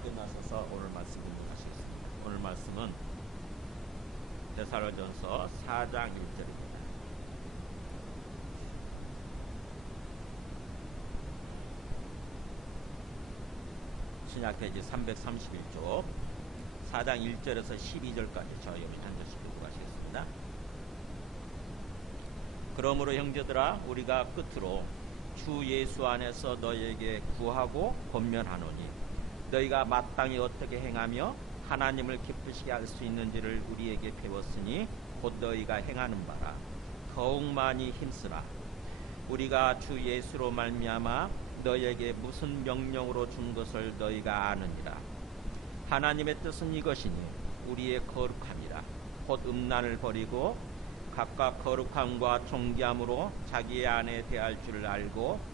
끝나셔서 오늘 말씀 공부하시겠습니다. 오늘 말씀은 데살로니가전서 4장 1절입니다. 신약 페이지 331쪽 4장 1절에서 12절까지 저희 한 절씩 공부하시겠습니다. 그러므로 형제들아 우리가 끝으로 주 예수 안에서 너희에게 구하고 권면하노니 너희가 마땅히 어떻게 행하며 하나님을 기쁘시게 할 수 있는지를 우리에게 배웠으니 곧 너희가 행하는 바라. 더욱 많이 힘쓰라. 우리가 주 예수로 말미암아 너희에게 무슨 명령으로 준 것을 너희가 아느니라. 하나님의 뜻은 이것이니 우리의 거룩함이라. 곧 음란을 버리고 각각 거룩함과 존귀함으로 자기의 아내 대할 줄을 알고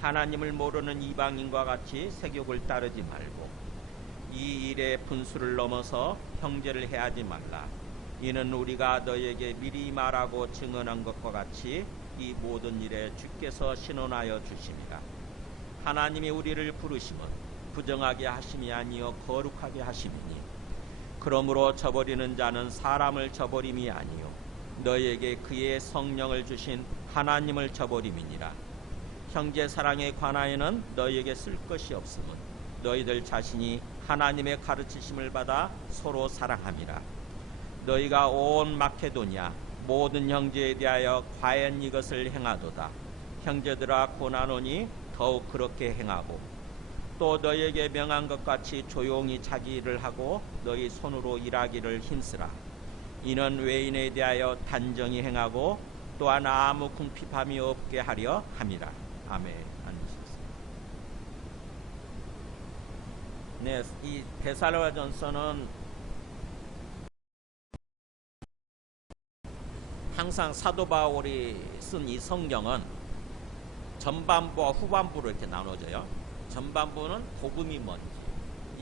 하나님을 모르는 이방인과 같이 세욕을 따르지 말고 이 일의 분수를 넘어서 형제를 해하지 말라. 이는 우리가 너희에게 미리 말하고 증언한 것과 같이 이 모든 일에 주께서 신원하여 주심이라. 하나님이 우리를 부르심은 부정하게 하심이 아니요 거룩하게 하심이니 그러므로 저버리는 자는 사람을 저버림이 아니요 너희에게 그의 성령을 주신 하나님을 저버림이니라. 형제 사랑에 관하여는 너희에게 쓸 것이 없음은 너희들 자신이 하나님의 가르치심을 받아 서로 사랑함이라. 너희가 온 마케도냐 모든 형제에 대하여 과연 이것을 행하도다. 형제들아 고나노니 더욱 그렇게 행하고 또 너희에게 명한 것 같이 조용히 자기 일을 하고 너희 손으로 일하기를 힘쓰라. 이는 외인에 대하여 단정히 행하고 또한 아무 궁핍함이 없게 하려 함이라. 아멘. 앉으시겠습니다. 네, 이 데살로니가전서는 항상 사도 바울이 쓴 이 성경은 전반부와 후반부로 이렇게 나눠져요. 전반부는 복음이 뭔지,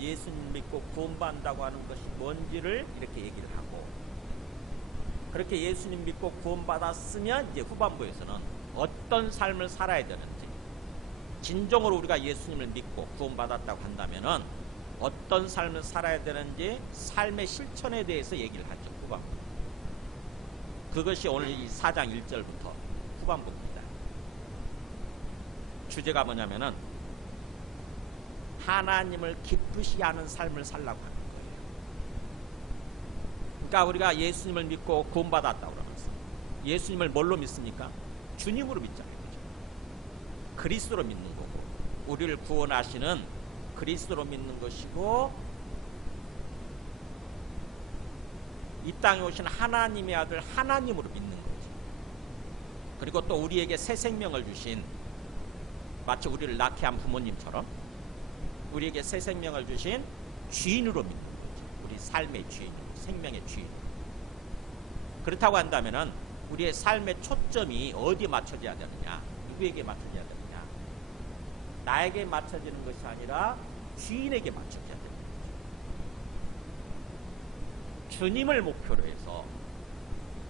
예수님 믿고 구원받는다고 하는 것이 뭔지를 이렇게 얘기를 하고, 그렇게 예수님 믿고 구원받았으면 이제 후반부에서는 어떤 삶을 살아야 되는지, 진정으로 우리가 예수님을 믿고 구원받았다고 한다면은 어떤 삶을 살아야 되는지 삶의 실천에 대해서 얘기를 하죠. 후반부. 그것이 오늘 이 4장 1절부터 후반부입니다. 주제가 뭐냐면은 하나님을 기쁘시게 하는 삶을 살라고 하는 거예요. 그러니까 우리가 예수님을 믿고 구원받았다고 그러면서 예수님을 뭘로 믿습니까? 주님으로 믿잖아요. 그렇죠? 그리스도로 믿는 거고, 우리를 구원하시는 그리스도로 믿는 것이고, 이 땅에 오신 하나님의 아들 하나님으로 믿는 거지. 그리고 또 우리에게 새 생명을 주신, 마치 우리를 낳게 한 부모님처럼 우리에게 새 생명을 주신 주인으로 믿는 거지. 우리 삶의 주인, 생명의 주인. 그렇다고 한다면은 우리의 삶의 초점이 어디에 맞춰져야 되느냐? 누구에게 맞춰져야 되느냐? 나에게 맞춰지는 것이 아니라 주인에게 맞춰져야 됩니다. 주님을 목표로 해서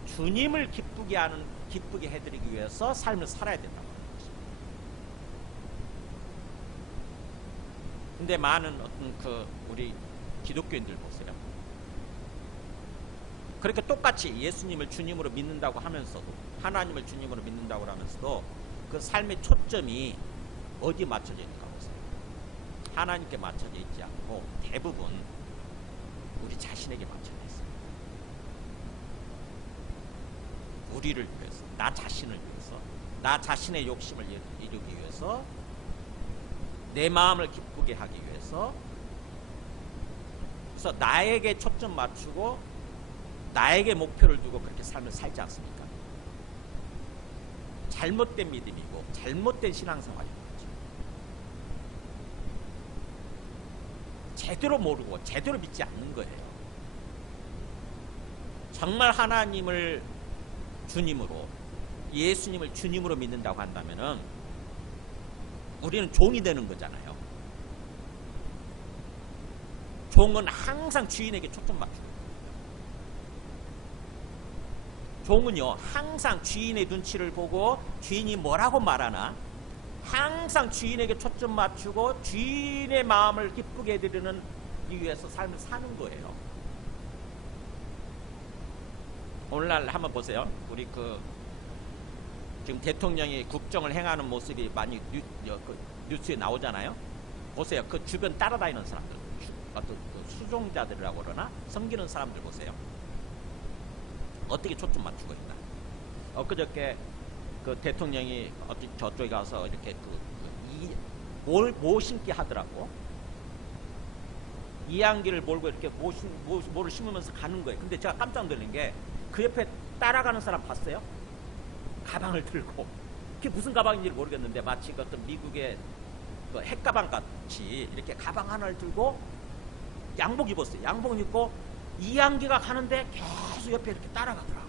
주님을 기쁘게 해드리기 위해서 삶을 살아야 된다고 하는 것입니다. 근데 많은 어떤 우리 기독교인들 보세요. 그렇게 똑같이 예수님을 주님으로 믿는다고 하면서도, 하나님을 주님으로 믿는다고 하면서도 그 삶의 초점이 어디에 맞춰져 있는가 보세요. 하나님께 맞춰져 있지 않고 대부분 우리 자신에게 맞춰져 있어요. 우리를 위해서, 나 자신을 위해서, 나 자신의 욕심을 이루기 위해서, 내 마음을 기쁘게 하기 위해서, 그래서 나에게 초점 맞추고 나에게 목표를 두고 그렇게 삶을 살지 않습니까? 잘못된 믿음이고 잘못된 신앙생활인 거죠. 제대로 모르고 제대로 믿지 않는 거예요. 정말 하나님을 주님으로, 예수님을 주님으로 믿는다고 한다면은 우리는 종이 되는 거잖아요. 종은 항상 주인에게 초점 맞추고, 종은요 항상 주인의 눈치를 보고 주인이 뭐라고 말하나 항상 주인에게 초점 맞추고 주인의 마음을 기쁘게 해드리는 이유에서 삶을 사는 거예요. 오늘날 한번 보세요. 우리 지금 대통령이 국정을 행하는 모습이 많이 뉴스에 나오잖아요. 보세요. 그 주변 따라다니는 사람들, 어떤 수종자들이라고 그러나 섬기는 사람들 보세요. 어떻게 초점 맞추고 있나. 엊그저께 그 대통령이 저쪽에 가서 이렇게 모 심기 하더라고. 이양기를 몰고 이렇게 모를 심으면서 가는 거예요. 근데 제가 깜짝 놀란 게 그 옆에 따라가는 사람 봤어요? 가방을 들고. 그게 무슨 가방인지 모르겠는데 마치 그 어떤 미국의 그 핵가방 같이 이렇게 가방 하나를 들고 양복 입었어요. 양복 입고 이양기가 가는데 계속 옆에 이렇게 따라가더라고.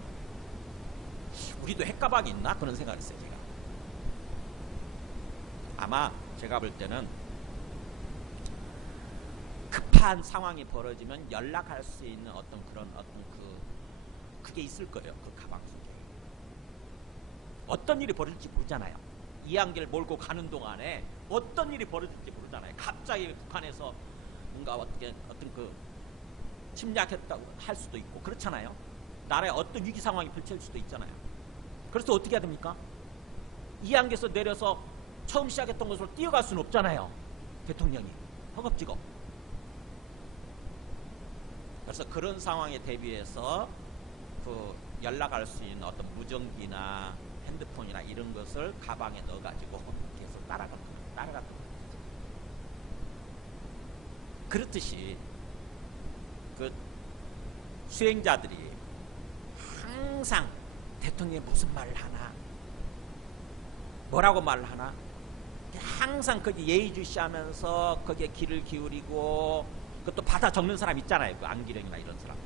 우리도 핵가방이 있나? 그런 생각을 했어요, 제가. 아마 제가 볼 때는 급한 상황이 벌어지면 연락할 수 있는 그게 있을 거예요. 그 가방 속에. 어떤 일이 벌어질지 모르잖아요. 이양기를 몰고 가는 동안에 어떤 일이 벌어질지 모르잖아요. 갑자기 북한에서 뭔가 어떤 침략했다고 할 수도 있고 그렇잖아요. 나라에 어떤 위기 상황이 펼쳐질 수도 있잖아요. 그래서 어떻게 해야 됩니까? 이양기에서 내려서 처음 시작했던 곳으로 뛰어갈 수는 없잖아요. 대통령이. 허겁지겁. 그래서 그런 상황에 대비해서 연락할 수 있는 어떤 무전기나 핸드폰이나 이런 것을 가방에 넣어가지고 계속 따라갔던 거예요. 그렇듯이 그 수행자들이 항상 대통령이 무슨 말을 하나, 뭐라고 말을 하나, 항상 거기 예의주시하면서 거기에 귀를 기울이고, 그것도 받아 적는 사람 있잖아요. 그 안기령이나 이런 사람들.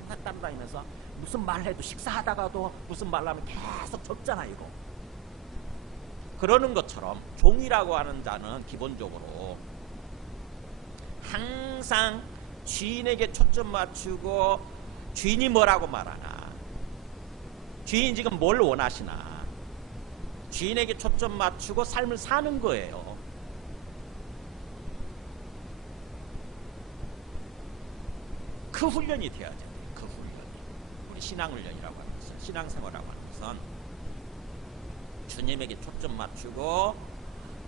항상 따라다니면서 무슨 말 해도 식사하다가도 무슨 말 하면 계속 적잖아요, 이거. 그러는 것처럼 종이라고 하는 자는 기본적으로 항상 주인에게 초점 맞추고 주인이 뭐라고 말하나, 주인이 지금 뭘 원하시나, 주인에게 초점 맞추고 삶을 사는 거예요. 그 훈련이 돼야죠. 그 훈련이. 우리 신앙훈련이라고 하는 것은, 신앙생활이라고 하는 것은 주님에게 초점 맞추고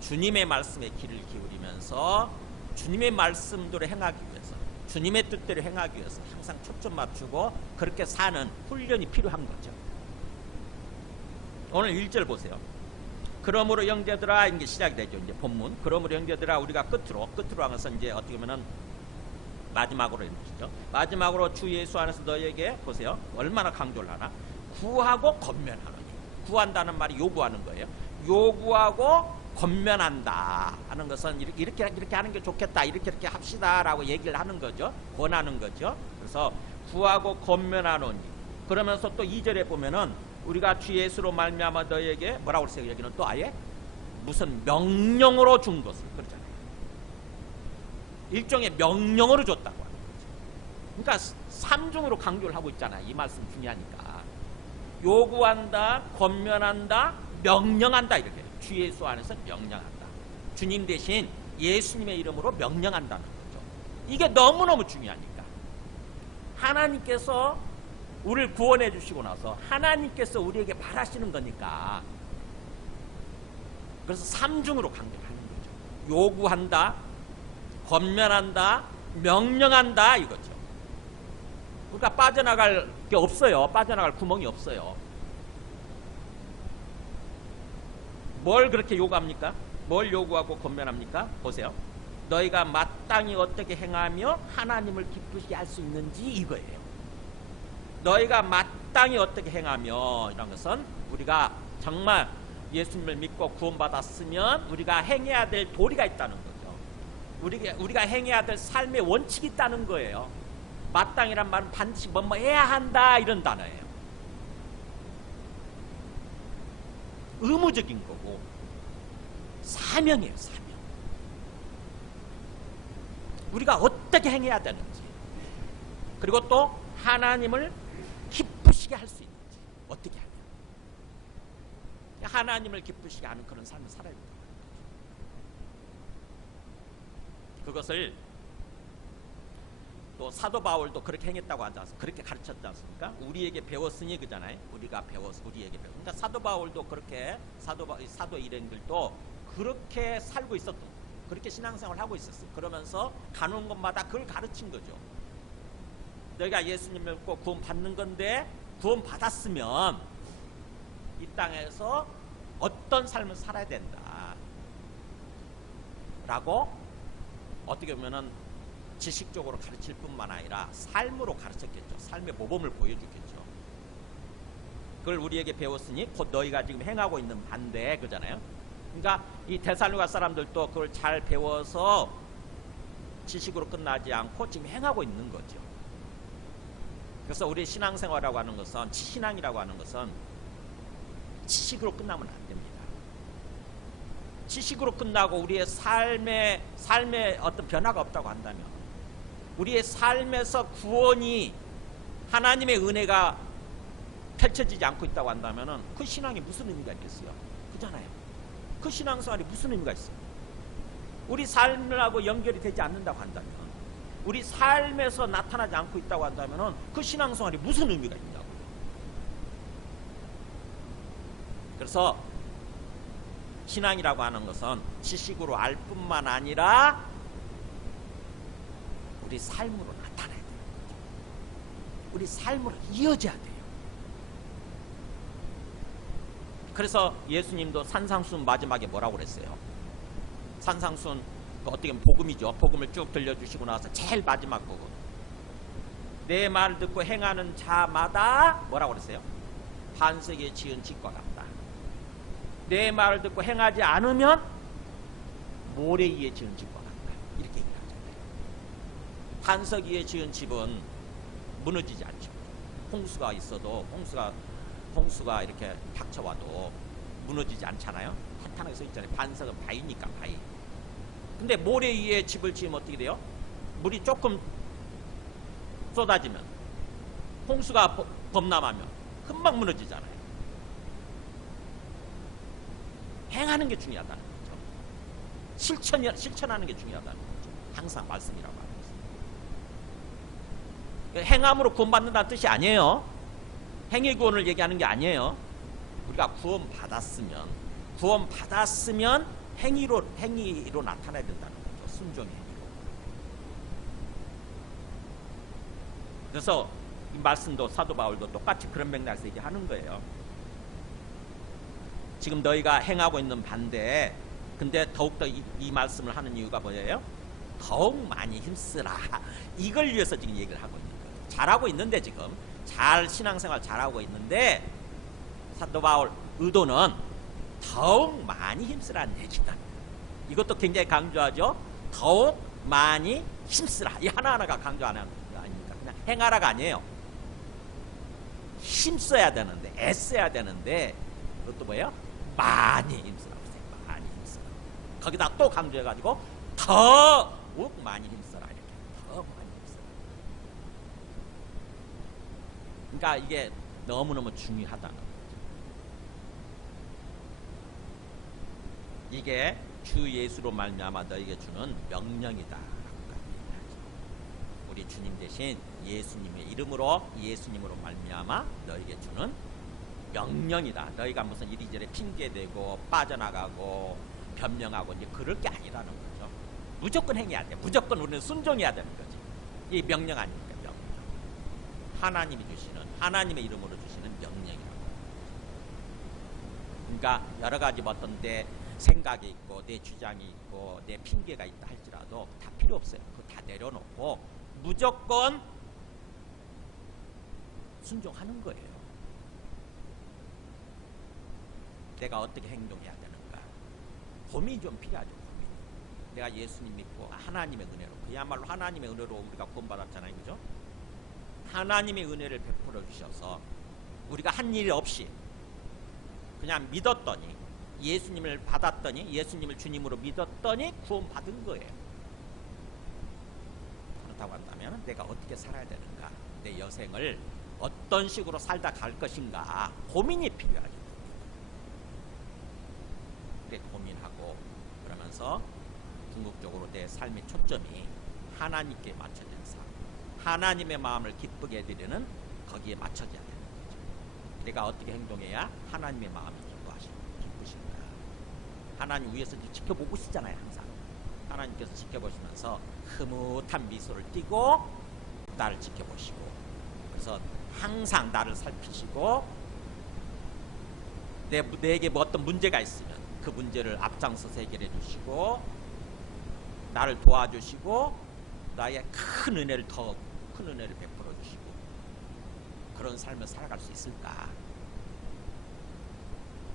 주님의 말씀에 귀를 기울이면서 주님의 말씀대로 행하기 위해서, 주님의 뜻대로 행하기 위해서 항상 초점 맞추고 그렇게 사는 훈련이 필요한 거죠. 오늘 1절 보세요. 그러므로 형제들아, 이게 시작이 되죠. 이제 본문. 그러므로 형제들아, 우리가 끝으로 하면서 이제 어떻게 보면은 마지막으로 이렇게죠. 마지막으로 주 예수 안에서 너희에게 보세요. 얼마나 강조를 하나? 구하고 권면하노니. 구한다는 말이 요구하는 거예요. 요구하고 권면한다 하는 것은 이렇게 하는 게 좋겠다, 이렇게 합시다라고 얘기를 하는 거죠. 권하는 거죠. 그래서 구하고 권면하노니. 그러면서 또 2절에 보면은 우리가 주 예수로 말미암아 너희에게 뭐라고 그랬어요? 여기는 또 아예 무슨 명령으로 준 것을, 그렇잖아요. 일종의 명령으로 줬다고 하는 거죠. 그러니까 3중으로 강조를 하고 있잖아요. 이 말씀 중요하니까. 요구한다, 권면한다, 명령한다, 이렇게. 주 예수 안에서 명령한다. 주님 대신 예수님의 이름으로 명령한다는 거죠. 이게 너무너무 중요하니까. 하나님께서 우리를 구원해 주시고 나서 하나님께서 우리에게 말하시는 거니까. 그래서 3중으로 강조를 하는 거죠. 요구한다, 권면한다, 명령한다, 이거죠. 그러니까 빠져나갈 게 없어요. 빠져나갈 구멍이 없어요. 뭘 그렇게 요구합니까? 뭘 요구하고 권면합니까? 보세요. 너희가 마땅히 어떻게 행하며 하나님을 기쁘시게 할 수 있는지, 이거예요. 너희가 마땅히 어떻게 행하며, 이런 것은 우리가 정말 예수님을 믿고 구원받았으면 우리가 행해야 될 도리가 있다는 거죠. 우리가 행해야 될 삶의 원칙이 있다는 거예요. 마땅이란 말은 반드시 뭐뭐 해야 한다, 이런 단어예요. 의무적인 거고 사명이에요. 사명. 우리가 어떻게 행해야 되는지, 그리고 또 하나님을 기쁘시게 할 수 있는지, 어떻게 하냐. 하나님을 기쁘시게 하는 그런 삶을 살아야 된다. 그것을 또 사도 바울도 그렇게 행했다고 하지 않습니까? 그렇게 가르쳤지 않습니까? 우리에게 배웠으니 그잖아요. 우리가 배워서 우리에게 배웠. 그러니까 사도 바울도 그렇게 사도 일행들도 그렇게 살고 있었던, 그렇게 신앙생활을 하고 있었어요. 그러면서 가는 곳마다 그걸 가르친 거죠. 너희가 예수님을 믿고 구원 받는 건데 구원 받았으면 이 땅에서 어떤 삶을 살아야 된다 라고 어떻게 보면은 지식적으로 가르칠 뿐만 아니라 삶으로 가르쳤겠죠. 삶의 모범을 보여주겠죠. 그걸 우리에게 배웠으니 곧 너희가 지금 행하고 있는 반대 그잖아요. 그러니까 이 데살로니가 사람들도 그걸 잘 배워서 지식으로 끝나지 않고 지금 행하고 있는 거죠. 그래서 우리 신앙생활이라고 하는 것은, 신앙이라고 하는 것은 지식으로 끝나면 안 됩니다. 지식으로 끝나고 우리의 삶에 어떤 변화가 없다고 한다면, 우리의 삶에서 구원이, 하나님의 은혜가 펼쳐지지 않고 있다고 한다면 그 신앙이 무슨 의미가 있겠어요? 그잖아요. 그 신앙생활이 무슨 의미가 있어요? 우리 삶하고 연결이 되지 않는다고 한다면, 우리 삶에서 나타나지 않고 있다고 한다면 그 신앙생활이 무슨 의미가 있냐고요. 그래서 신앙이라고 하는 것은 지식으로 알 뿐만 아니라 우리 삶으로 나타나야 돼요. 우리 삶으로 이어져야 돼요. 그래서 예수님도 산상수훈 마지막에 뭐라고 그랬어요? 산상수훈 어떻게 보면 복음이죠. 복음을 쭉 들려주시고 나서 제일 마지막 부분, 내 말을 듣고 행하는 자마다 뭐라고 그랬어요? 반석에 지은 집과 같다. 내 말을 듣고 행하지 않으면 모래 위에 지은 집과 같다. 이렇게 얘기를 하잖아요. 반석 위에 지은 집은 무너지지 않죠. 홍수가 있어도 홍수가 이렇게 닥쳐와도 무너지지 않잖아요. 탄탄하게 서 있잖아요. 반석은 바위니까 바위. 근데 모래 위에 집을 지으면 어떻게 돼요? 물이 조금 쏟아지면, 홍수가 범람하면 금방 무너지잖아요. 행하는 게 중요하다는 거죠. 실천하는 게 중요하다는 거죠. 항상 말씀이라고 하는 것은. 행함으로 구원받는다는 뜻이 아니에요. 행위 구원을 얘기하는 게 아니에요. 우리가 구원받았으면 행위로 나타나야 된다는 거죠. 순종의 행위로. 그래서 이 말씀도 사도 바울도 똑같이 그런 맥락에서 얘기하는 거예요. 지금 너희가 행하고 있는 반대, 근데 더욱더 이 말씀을 하는 이유가 뭐예요? 더욱 많이 힘쓰라. 이걸 위해서 지금 얘기를 하고 있는 거예요. 잘하고 있는데, 지금 신앙생활 잘하고 있는데, 사도 바울 의도는 더욱 많이 힘쓰라는 얘기다. 이것도 굉장히 강조하죠. 더욱 많이 힘쓰라. 이 하나하나가 강조하는 거 아닙니까? 그냥 행하라가 아니에요. 힘써야 되는데, 애써야 되는데, 그것도 뭐예요? 많이 힘쓰라고 했어요. 많이 힘쓰라. 거기다 또 강조해가지고 더욱 많이 힘써라. 이렇게 더 많이 힘써라. 그러니까 이게 너무너무 중요하다는 거죠. 이게 주 예수로 말미암아 너에게 주는 명령이다. 우리 주님 대신 예수님의 이름으로, 예수님으로 말미암아 너에게 주는 명령이다. 너희가 무슨 이리저리 핑계대고 빠져나가고 변명하고 이제 그럴 게 아니라는 거죠. 무조건 행해야 돼. 무조건 우리는 순종해야 되는 거지. 이 명령 아닙니까? 명령. 하나님이 주시는, 하나님의 이름으로 주시는 명령이라고. 그러니까 여러 가지 어떤 데 생각이 있고 내 주장이 있고 내 핑계가 있다 할지라도 다 필요 없어요. 그거 다 내려놓고 무조건 순종하는 거예요. 내가 어떻게 행동해야 되는가, 고민이 좀 필요하죠. 고민. 내가 예수님 믿고 하나님의 은혜로, 그야말로 하나님의 은혜로 우리가 구원받았잖아요. 그죠? 하나님의 은혜를 베풀어 주셔서 우리가 한 일 없이 그냥 믿었더니, 예수님을 받았더니, 예수님을 주님으로 믿었더니 구원받은 거예요. 그렇다고 한다면 내가 어떻게 살아야 되는가, 내 여생을 어떤 식으로 살다 갈 것인가, 고민이 필요하죠. 고민하고 그러면서 궁극적으로 내 삶의 초점이 하나님께 맞춰진 삶, 하나님의 마음을 기쁘게 해드리는 거기에 맞춰져야 되는 거죠. 내가 어떻게 행동해야 하나님의 마음이 기쁘신가? 하나님 위에서 지켜보고 있잖아요. 항상 하나님께서 지켜보시면서 흐뭇한 미소를 띠고 나를 지켜보시고, 그래서 항상 나를 살피시고 내게 뭐 어떤 문제가 있으면 그 문제를 앞장서서 해결해 주시고 나를 도와주시고 나의 큰 은혜를 더 큰 은혜를 베풀어 주시고, 그런 삶을 살아갈 수 있을까?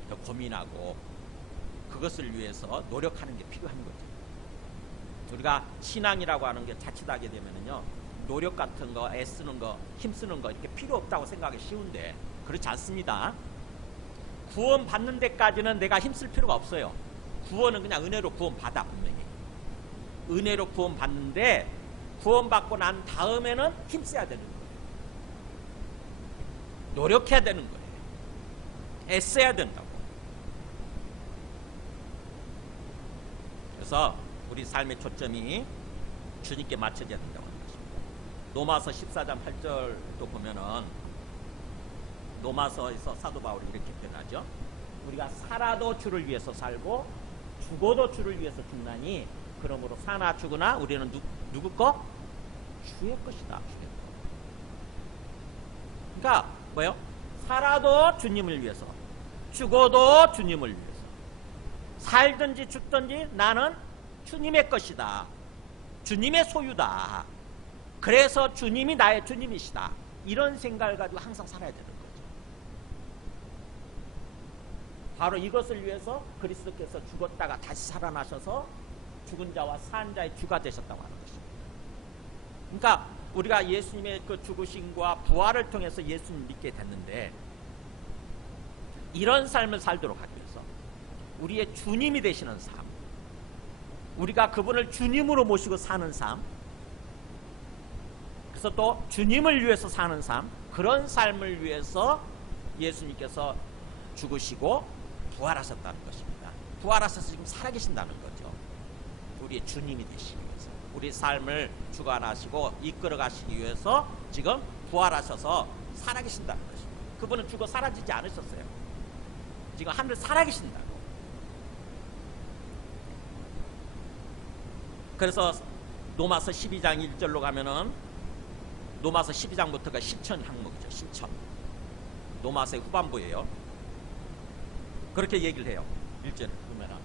더 고민하고 그것을 위해서 노력하는 게 필요한 거죠. 우리가 신앙이라고 하는 게 자칫하게 되면은요, 노력 같은 거, 애쓰는 거, 힘쓰는 거 이렇게 필요 없다고 생각하기 쉬운데 그렇지 않습니다. 구원 받는 데까지는 내가 힘쓸 필요가 없어요. 구원은 그냥 은혜로 구원 받아. 분명히 은혜로 구원 받는데, 구원 받고 난 다음에는 힘써야 되는 거예요. 노력해야 되는 거예요. 애써야 된다고. 그래서 우리 삶의 초점이 주님께 맞춰져야 된다고 하는 것입니다. 로마서 14장 8절도 보면은, 로마서에서 사도 바울이 이렇게 표현하죠. 우리가 살아도 주를 위해서 살고 죽어도 주를 위해서 죽나니, 그러므로 사나 죽으나 우리는 누구 거? 주의 것이다. 주의 것. 그러니까 뭐예요? 살아도 주님을 위해서, 죽어도 주님을 위해서, 살든지 죽든지 나는 주님의 것이다. 주님의 소유다. 그래서 주님이 나의 주님이시다. 이런 생각을 가지고 항상 살아야 되는 거죠. 바로 이것을 위해서 그리스도께서 죽었다가 다시 살아나셔서 죽은 자와 산 자의 주가 되셨다고 하는 것입니다. 그러니까 우리가 예수님의 그 죽으심과 부활을 통해서 예수님 믿게 됐는데, 이런 삶을 살도록 하기 위해서 우리의 주님이 되시는 삶, 우리가 그분을 주님으로 모시고 사는 삶, 그래서 또 주님을 위해서 사는 삶, 그런 삶을 위해서 예수님께서 죽으시고 부활하셨다는 것입니다. 부활하셔서 지금 살아계신다는 거죠. 우리의 주님이 되시기 위해서, 우리 삶을 주관하시고 이끌어 가시기 위해서 지금 부활하셔서 살아계신다는 것입니다. 그분은 죽어 사라지지 않으셨어요. 지금 하늘에 살아계신다고. 그래서 로마서 12장 1절로 가면은, 로마서 12장부터가 실천 항목이죠. 실천. 로마서의 후반부예요. 그렇게 얘기를 해요. 1절을 보면은,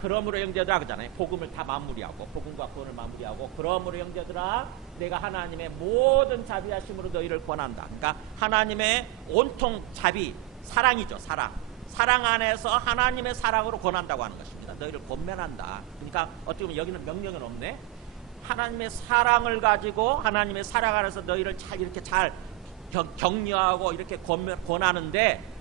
그러므로 형제들아 그러잖아요. 복음을 다 마무리하고, 복음과 구원을 마무리하고, 그러므로 형제들아 내가 하나님의 모든 자비하심으로 너희를 권한다. 그러니까 하나님의 온통 자비, 사랑이죠. 사랑 안에서 하나님의 사랑으로 권한다고 하는 것입니다. 너희를 권면한다. 그러니까 어떻게 보면 여기는 명령은 없네. 하나님의 사랑을 가지고, 하나님의 사랑 안에서 너희를 이렇게 잘 격려하고 이렇게 권하는데,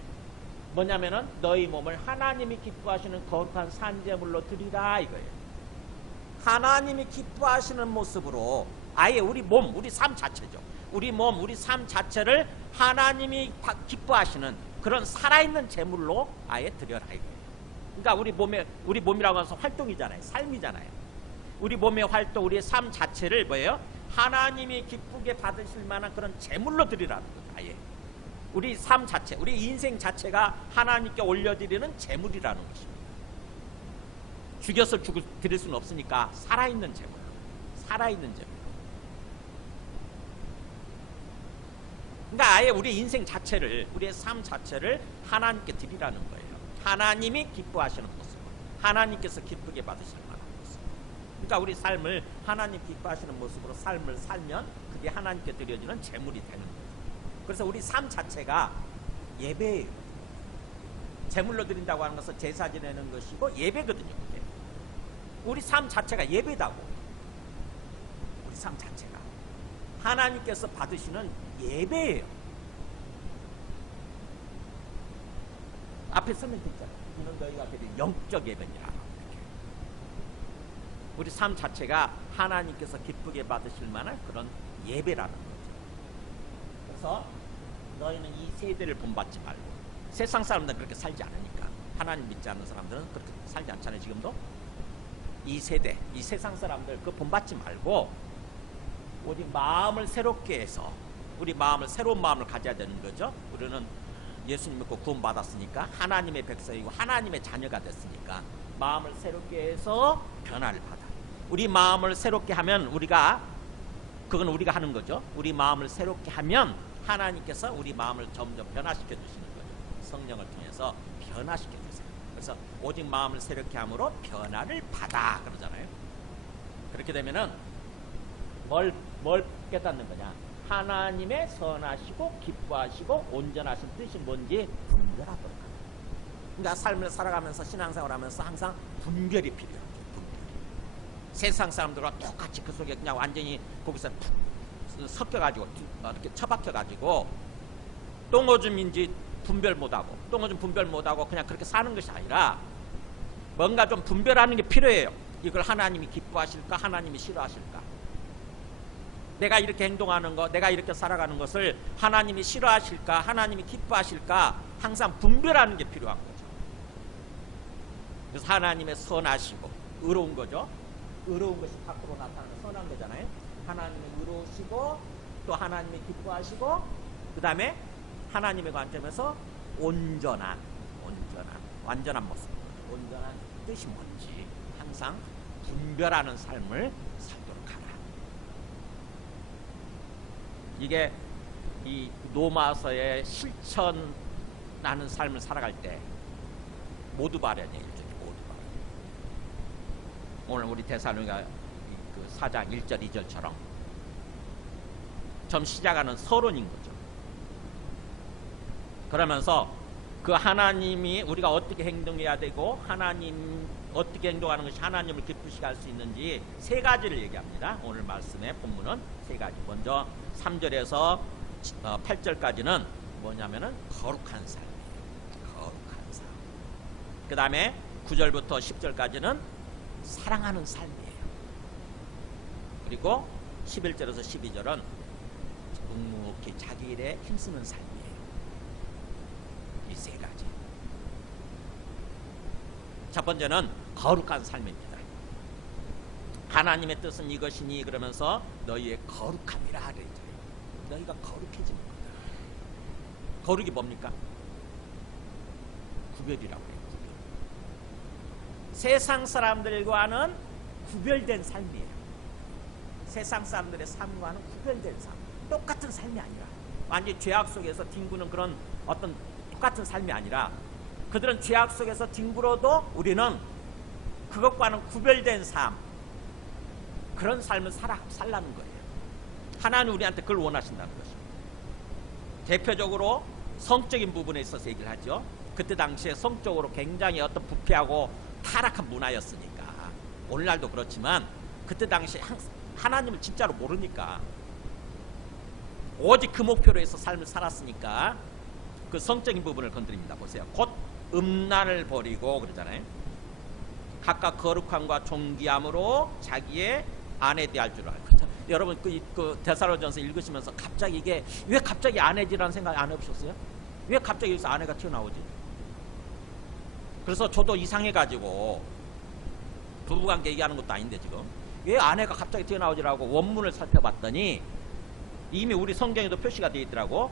뭐냐면은 너희 몸을 하나님이 기뻐하시는 거룩한 산제물로 드리라 이거예요. 하나님이 기뻐하시는 모습으로, 아예 우리 몸, 우리 삶 자체죠. 우리 몸, 우리 삶 자체를 하나님이 기뻐하시는 그런 살아있는 제물로 아예 드려라 이거예요. 그러니까 우리 몸이라고 해서 활동이잖아요. 삶이잖아요. 우리 몸의 활동, 우리의 삶 자체를 뭐예요? 하나님이 기쁘게 받으실 만한 그런 제물로 드리라는 거예요. 아예 우리 삶 자체, 우리 인생 자체가 하나님께 올려드리는 제물이라는 것입니다. 죽여서 드릴 수는 없으니까 살아있는 제물, 살아있는 제물. 그러니까 아예 우리 인생 자체를, 우리의 삶 자체를 하나님께 드리라는 거예요. 하나님이 기뻐하시는 모습, 하나님께서 기쁘게 받으실 만한 모습. 그러니까 우리 삶을 하나님 기뻐하시는 모습으로 삶을 살면 그게 하나님께 드려지는 제물이 되는 거예요. 그래서 우리 삶 자체가 예배예요. 제물로 드린다고 하는 것은 제사 지내는 것이고 예배거든요. 그게. 우리 삶 자체가 예배다고. 우리 삶 자체가 하나님께서 받으시는 예배예요. 앞에 쓰면 됐잖아요. 이는 너희가 드린 영적 예배니라. 우리 삶 자체가 하나님께서 기쁘게 받으실 만한 그런 예배라는 거죠. 그래서 너희는 이 세대를 본받지 말고, 세상 사람들은 그렇게 살지 않으니까, 하나님 믿지 않는 사람들은 그렇게 살지 않잖아요. 지금도 이 세대, 이 세상 사람들 그 본받지 말고 우리 마음을 새롭게 해서 우리 마음을 새로운 마음을 가져야 되는 거죠. 우리는 예수님 믿고 구원받았으니까 하나님의 백성이고 하나님의 자녀가 됐으니까 마음을 새롭게 해서 변화를 받아. 우리 마음을 새롭게 하면 그건 우리가 하는 거죠. 우리 마음을 새롭게 하면 하나님께서 우리 마음을 점점 변화시켜 주시는 거죠. 성령을 통해서 변화시켜 주세요. 그래서 오직 마음을 새롭게 함으로 변화를 받아 그러잖아요. 그렇게 되면은 뭘 깨닫는 거냐? 하나님의 선하시고 기뻐하시고 온전하신 뜻이 뭔지 분별하도록 합니다. 그러니까 삶을 살아가면서 신앙생활을 하면서 항상 분별이 필요해요. 세상 사람들과 똑같이 그 속에 그냥 완전히 거기서 섞여가지고 이렇게 처박혀가지고 똥오줌인지 분별 못하고 똥오줌 분별 못하고 그냥 그렇게 사는 것이 아니라 뭔가 좀 분별하는 게 필요해요. 이걸 하나님이 기뻐하실까 하나님이 싫어하실까, 내가 이렇게 행동하는 것, 내가 이렇게 살아가는 것을 하나님이 싫어하실까 하나님이 기뻐하실까 항상 분별하는 게 필요한 거죠. 그래서 하나님의 선하시고 의로운 거죠. 의로운 것이 밖으로 나타나는 선한 거잖아요. 하나님이 의로우시고 또 하나님이 기뻐하시고 그 다음에 하나님의 관점에서 온전한 완전한 모습, 온전한 뜻이 뭔지 항상 분별하는 삶을 살도록 하라. 이게 이 로마서의 실천하는 삶을 살아갈 때 모두 발현이에요. 모두 발현. 오늘 우리 데살로니가 그 4장 1절 2절처럼 처음 시작하는 서론인 거죠. 그러면서 그 하나님이 우리가 어떻게 행동해야 되고 하나님 어떻게 행동하는 것이 하나님을 기쁘시게 할 수 있는지 세 가지를 얘기합니다. 오늘 말씀의 본문은 세 가지. 먼저 3절에서 8절까지는 뭐냐면은 거룩한 삶이에요. 거룩한 삶. 그 다음에 9절부터 10절까지는 사랑하는 삶이에요. 그리고 11절에서 12절은 묵묵히 자기 일에 힘쓰는 삶이에요. 이 세 가지. 첫 번째는 거룩한 삶입니다. 하나님의 뜻은 이것이니 그러면서 너희의 거룩함이라 하래. 너희가 거룩해지는 거다. 거룩이 뭡니까? 구별이라고 해요. 구별. 세상 사람들과는 구별된 삶이에요. 세상 사람들의 삶과는 구별된 삶. 똑같은 삶이 아니라 완전히 죄악 속에서 뒹구는 그런 어떤 똑같은 삶이 아니라 그들은 죄악 속에서 뒹굴어도 우리는 그것과는 구별된 삶, 그런 삶을 살라는 거예요. 하나님 우리한테 그걸 원하신다는 것입니다. 대표적으로 성적인 부분에 있어서 얘기를 하죠. 그때 당시에 성적으로 굉장히 어떤 부패하고 타락한 문화였으니까 오늘날도 그렇지만 그때 당시에 하나님을 진짜로 모르니까 오직 그 목표로 해서 삶을 살았으니까 그 성적인 부분을 건드립니다. 보세요. 곧 음란을 버리고 그러잖아요. 각각 거룩함과 존귀함으로 자기의 아내 대할 줄 알고. 여러분 그 데살로니가전서 읽으시면서 갑자기 이게 왜 갑자기 아내지라는 생각 안 해보셨어요? 왜 갑자기 여기서 아내가 튀어나오지? 그래서 저도 이상해가지고 부부관계 얘기하는 것도 아닌데 지금 왜 아내가 갑자기 튀어나오지라고 원문을 살펴봤더니 이미 우리 성경에도 표시가 되어 있더라고.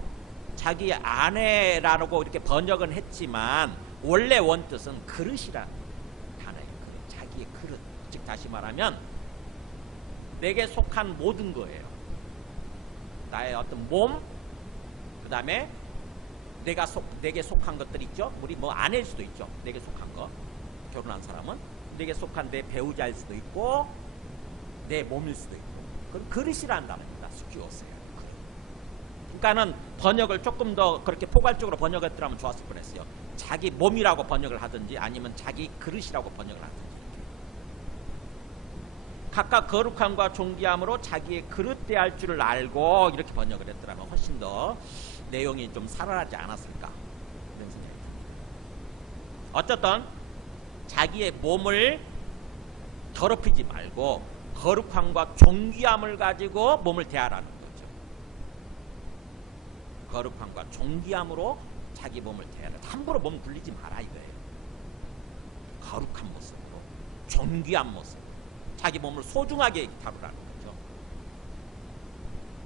자기의 아내라고 이렇게 번역은 했지만 원래 원뜻은 그릇이라는 단어예요. 그릇. 자기의 그릇. 즉 다시 말하면 내게 속한 모든 거예요. 나의 어떤 몸, 그 다음에 내게 속한 것들 있죠. 우리 뭐 아내일 수도 있죠. 내게 속한 거. 결혼한 사람은 내게 속한 내 배우자일 수도 있고 내 몸일 수도 있고. 그건 그릇이라는 단어입니다. 숙지어서요. 그러니까는 번역을 조금 더 그렇게 포괄적으로 번역했더라면 좋았을 뻔했어요. 자기 몸이라고 번역을 하든지 아니면 자기 그릇이라고 번역을 하든지. 각각 거룩함과 존귀함으로 자기의 그릇 대할 줄을 알고 이렇게 번역을 했더라면 훨씬 더 내용이 좀 살아나지 않았을까 이런 생각이 듭니다. 어쨌든 자기의 몸을 더럽히지 말고 거룩함과 존귀함을 가지고 몸을 대하라는 거죠. 거룩함과 존귀함으로 자기 몸을 대하라. 함부로 몸 굴리지 마라 이거예요. 거룩한 모습으로, 존귀한 모습. 자기 몸을 소중하게 다루라는 거죠.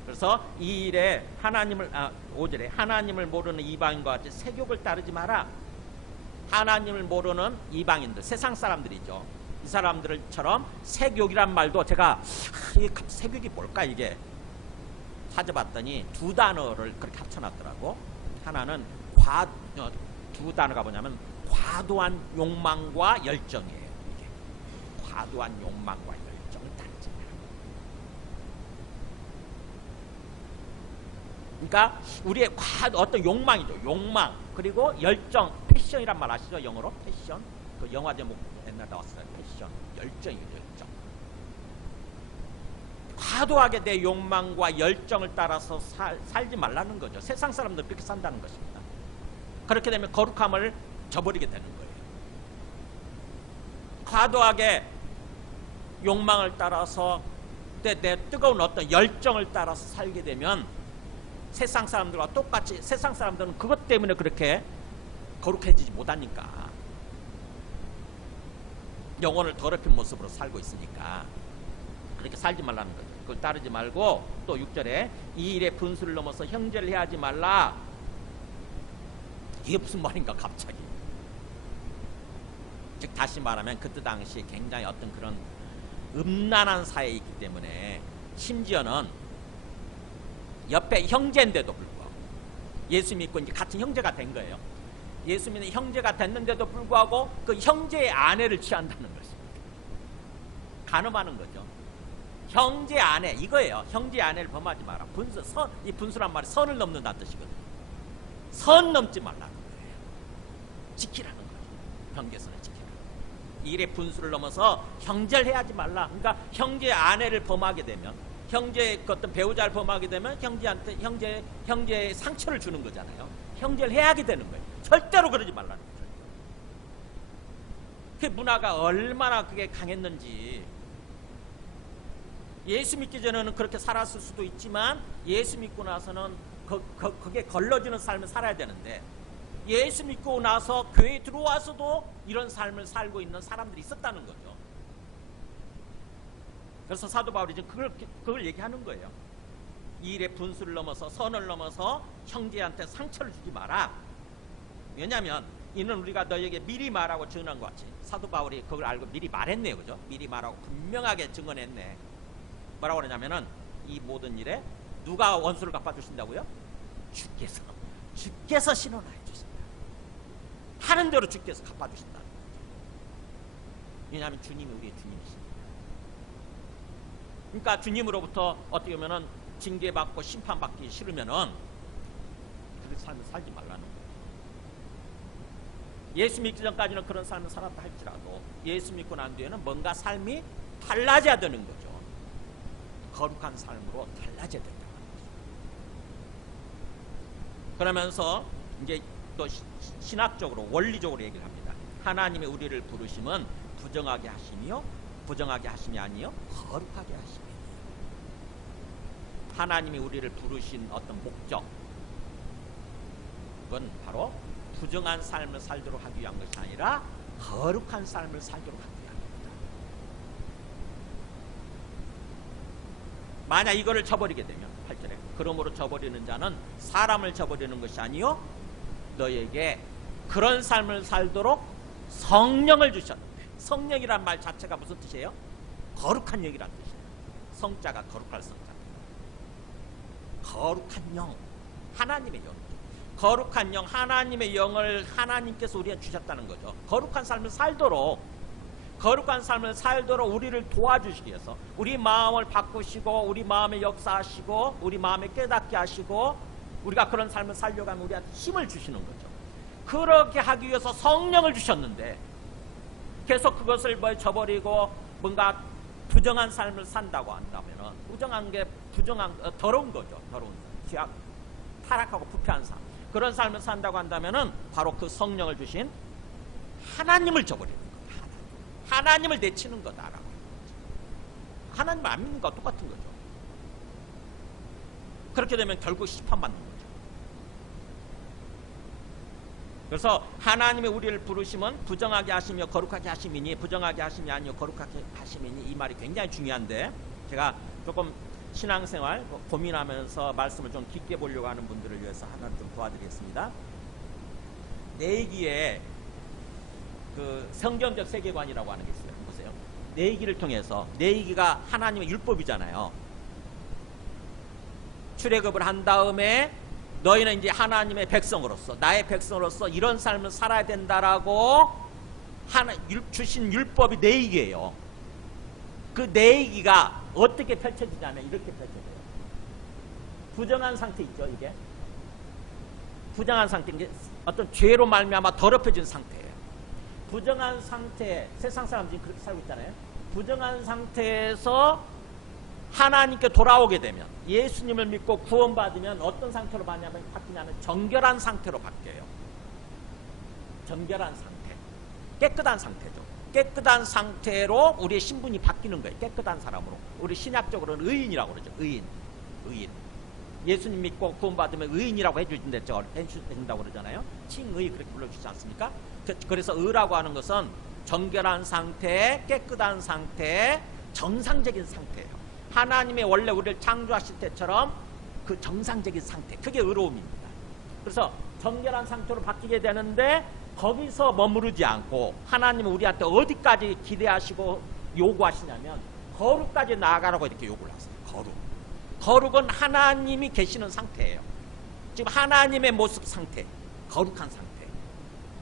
그래서 이 일에 하나님을 5절에 하나님을 모르는 이방인과 같이 세욕을 따르지 마라. 하나님을 모르는 이방인들, 세상 사람들이죠. 이 사람들처럼 세욕이란 말도 제가 세욕이 뭘까 이게 찾아봤더니 두 단어를 그렇게 합쳐놨더라고. 하나는 두 단어가 뭐냐면 과도한 욕망과 열정이에요. 이게 과도한 욕망과 열정을 따르지 마라. 그러니까 우리의 어떤 욕망이죠. 욕망 그리고 열정, 패션이란 말 아시죠? 영어로 패션. 그 영화 제목 옛날 나왔어요. 패션, 열정이죠. 열정. 과도하게 내 욕망과 열정을 따라서 살지 말라는 거죠. 세상 사람들 그렇게 산다는 것입니다. 그렇게 되면 거룩함을 저버리게 되는 거예요. 과도하게 욕망을 따라서 내 뜨거운 어떤 열정을 따라서 살게 되면 세상 사람들과 똑같이 세상 사람들은 그것 때문에 그렇게 거룩해지지 못하니까 영혼을 더럽힌 모습으로 살고 있으니까 그렇게 살지 말라는 거죠. 그걸 따르지 말고 또 6절에 이 일에 분수를 넘어서 형제를 해하지 말라. 이게 무슨 말인가 갑자기. 즉 다시 말하면 그때 당시 굉장히 어떤 그런 음란한 사회에 있기 때문에 심지어는 옆에 형제인데도 불구하고 예수 믿고 이제 같은 형제가 된 거예요. 예수 믿는 형제가 됐는데도 불구하고 그 형제의 아내를 취한다는 것입니다. 간음하는 거죠. 형제 아내 이거예요. 형제 아내를 범하지 마라. 이 분수란 말이 선을 넘는다는 뜻이거든요. 선 넘지 말라는 거예요. 지키라는 거예요. 경계선을 지키라는 거예요. 이 일의 분수를 넘어서 형제를 해하지 말라. 그러니까 형제 아내를 범하게 되면 형제의 어떤 배우자를 범하게 되면 형제한테 형제의 상처를 주는 거잖아요. 형제를 해하게 되는 거예요. 절대로 그러지 말라는 거죠. 그 문화가 얼마나 그게 강했는지. 예수 믿기 전에는 그렇게 살았을 수도 있지만 예수 믿고 나서는 그게 걸러지는 삶을 살아야 되는데 예수 믿고 나서 교회에 들어와서도 이런 삶을 살고 있는 사람들이 있었다는 거죠. 그래서 사도 바울이 지금 그걸 얘기하는 거예요. 이 일의 분수를 넘어서 선을 넘어서 형제한테 상처를 주지 마라. 왜냐하면 이는 우리가 너에게 미리 말하고 증언한 것 같이 사도 바울이 그걸 알고 미리 말했네요. 그죠? 미리 말하고 분명하게 증언했네. 뭐라고 그러냐면은 이 모든 일에 누가 원수를 갚아주신다고요? 주께서 신원하여 주신다. 하는 대로 주께서 갚아주신다. 왜냐하면 주님이 우리의 주님이십니다. 그러니까 주님으로부터 어떻게 보면은 징계받고 심판받기 싫으면은 그런 삶을 살지 말라는 거예요. 예수 믿기 전까지는 그런 삶을 살았다 할지라도 예수 믿고 난 뒤에는 뭔가 삶이 달라져야 되는 거죠. 거룩한 삶으로 달라져야 된다는 거죠. 그러면서 이제 또 신학적으로 원리적으로 얘기를 합니다. 하나님의 우리를 부르심은 부정하게 하심이요 부정하게 하심이 아니요 거룩하게 하심이에요. 하나님이 우리를 부르신 어떤 목적 그건 바로 부정한 삶을 살도록 하기 위한 것이 아니라 거룩한 삶을 살도록 하기 위한 겁니다. 만약 이거를 저버리게 되면 8절에 그러므로 저버리는 자는 사람을 저버리는 것이 아니요 너에게 그런 삶을 살도록 성령을 주셨는데 성령이란 말 자체가 무슨 뜻이에요? 거룩한 영이란 뜻이에요. 성자가 거룩할 성자. 거룩한 영, 하나님의 영. 거룩한 영, 하나님의 영을 하나님께서 우리한테 주셨다는 거죠. 거룩한 삶을 살도록 우리를 도와주시기 위해서 우리 마음을 바꾸시고 우리 마음에 역사하시고 우리 마음에 깨닫게 하시고 우리가 그런 삶을 살려고 하면 우리한테 힘을 주시는 거죠. 그렇게 하기 위해서 성령을 주셨는데 계속 그것을 저버리고 뭔가 부정한 삶을 산다고 한다면은 더러운 거죠. 더러운 죄악, 타락하고 부패한 삶. 그런 삶을 산다고 한다면은 바로 그 성령을 주신 하나님을 저버리는 거다. 하나님을 내치는 거다라고. 하나님을 안 믿는 거와 똑같은 거죠. 그렇게 되면 결국 심판받는 거죠. 그래서 하나님의 우리를 부르심은 부정하게 하시며 거룩하게 하심이니, 부정하게 하심이 아니요 거룩하게 하심이니, 이 말이 굉장히 중요한데, 제가 조금 신앙생활 고민하면서 말씀을 좀 깊게 보려고 하는 분들을 위해서 하나를 좀 도와드리겠습니다. 내기에 그 성경적 세계관이라고 하는 게 있어요. 보세요. 내기를 통해서, 내기가 하나님의 율법이잖아요. 출애굽을 한 다음에 너희는 이제 하나님의 백성으로서, 나의 백성으로서 이런 삶을 살아야 된다라고 주신 율법이 내기예요. 그 내기가 어떻게 펼쳐지냐면 이렇게 펼쳐져요. 부정한 상태 있죠, 이게. 부정한 상태, 이게 어떤 죄로 말미암아 더럽혀진 상태예요. 부정한 상태, 세상 사람들이 그렇게 살고 있잖아요. 부정한 상태에서 하나님께 돌아오게 되면, 예수님을 믿고 구원받으면 어떤 상태로 바뀌냐면 정결한 상태로 바뀌어요. 정결한 상태, 깨끗한 상태죠. 깨끗한 상태로 우리의 신분이 바뀌는 거예요. 깨끗한 사람으로. 우리 신약적으로는 의인이라고 그러죠. 의인. 예수님 믿고 구원받으면 의인이라고 해주신다고 그러잖아요. 칭의 그렇게 불러주지 않습니까? 그래서 의라고 하는 것은 정결한 상태, 깨끗한 상태, 정상적인 상태예요. 하나님의 원래 우리를 창조하실 때처럼 그 정상적인 상태, 그게 의로움입니다. 그래서 정결한 상태로 바뀌게 되는데, 거기서 머무르지 않고 하나님은 우리한테 어디까지 기대하시고 요구하시냐면 거룩까지 나아가라고 이렇게 요구를 하세요. 거룩은 하나님이 계시는 상태예요. 지금 하나님의 모습 상태, 거룩한 상태.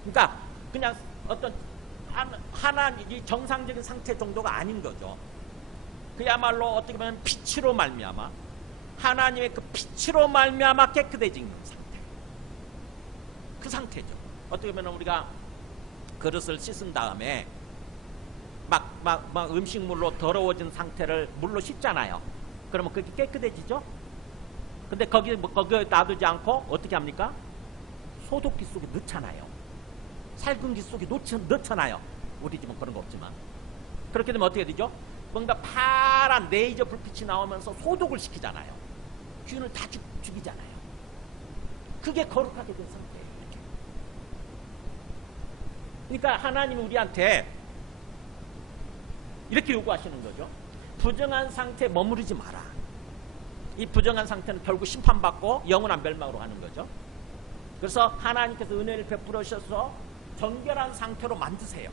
그러니까 그냥 어떤 하나님이 정상적인 상태 정도가 아닌 거죠. 그야말로 어떻게 보면 빛으로 말미암아, 하나님의 그 빛으로 말미암아 깨끗해지는 상태, 그 상태죠. 어떻게 보면 우리가 그릇을 씻은 다음에 막 음식물로 더러워진 상태를 물로 씻잖아요. 그러면 그게 깨끗해지죠. 근데 거기에 놔두지 않고 어떻게 합니까? 소독기 속에 넣잖아요. 살균기 속에 넣잖아요. 우리 집은 그런 거 없지만. 그렇게 되면 어떻게 되죠? 뭔가 파란 레이저 불빛이 나오면서 소독을 시키잖아요. 균을 다 죽이잖아요. 그게 거룩하게 된 상태예요. 그러니까 하나님이 우리한테 이렇게 요구하시는 거죠. 부정한 상태에 머무르지 마라. 이 부정한 상태는 결국 심판받고 영원한 멸망으로 가는 거죠. 그래서 하나님께서 은혜를 베풀어 주셔서 정결한 상태로 만드세요.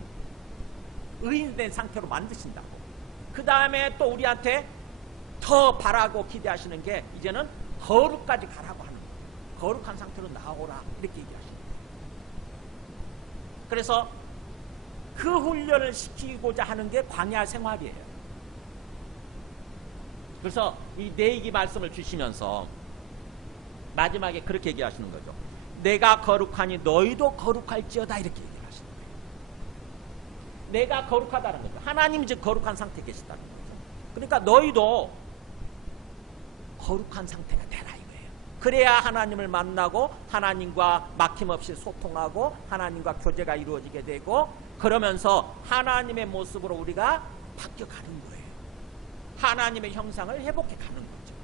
의인된 상태로 만드신다고. 그 다음에 또 우리한테 더 바라고 기대하시는 게, 이제는 거룩까지 가라고 하는 거예요. 거룩한 상태로 나오라, 이렇게 얘기하시는 거예요. 그래서 그 훈련을 시키고자 하는 게 광야 생활이에요. 그래서 이 내기 말씀을 주시면서 마지막에 그렇게 얘기하시는 거죠. 내가 거룩하니 너희도 거룩할지어다, 이렇게 얘기를 하시는 거예요. 내가 거룩하다는 거죠. 하나님이 즉 거룩한 상태에 계시다는 거죠. 그러니까 너희도 거룩한 상태가 되라, 이거예요. 그래야 하나님을 만나고 하나님과 막힘없이 소통하고 하나님과 교제가 이루어지게 되고, 그러면서 하나님의 모습으로 우리가 바뀌어가는 거예요. 하나님의 형상을 회복해 가는 거죠.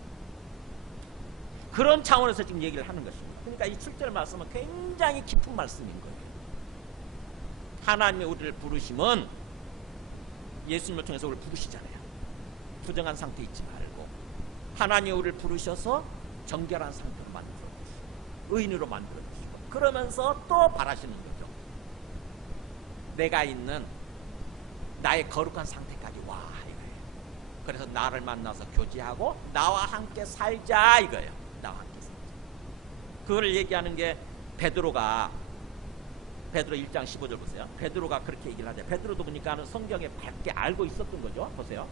그런 차원에서 지금 얘기를 하는 것입니다. 그러니까 이 7절 말씀은 굉장히 깊은 말씀인 거예요. 하나님의 우리를 부르심은 예수님을 통해서 우리를 부르시잖아요. 부정한 상태에 있지 말고 하나님이 우리를 부르셔서 정결한 상태로 만들어주시고 의인으로 만들어주시고, 그러면서 또 바라시는 거죠. 내가 있는 나의 거룩한 상태까지 와, 이거예요. 그래서 나를 만나서 교제하고 나와 함께 살자, 이거예요. 나와 함께 살자. 그걸 얘기하는 게 베드로 1장 15절 보세요. 베드로가 그렇게 얘기를 하죠. 베드로도 보니까 성경에 밝게 알고 있었던 거죠. 보세요.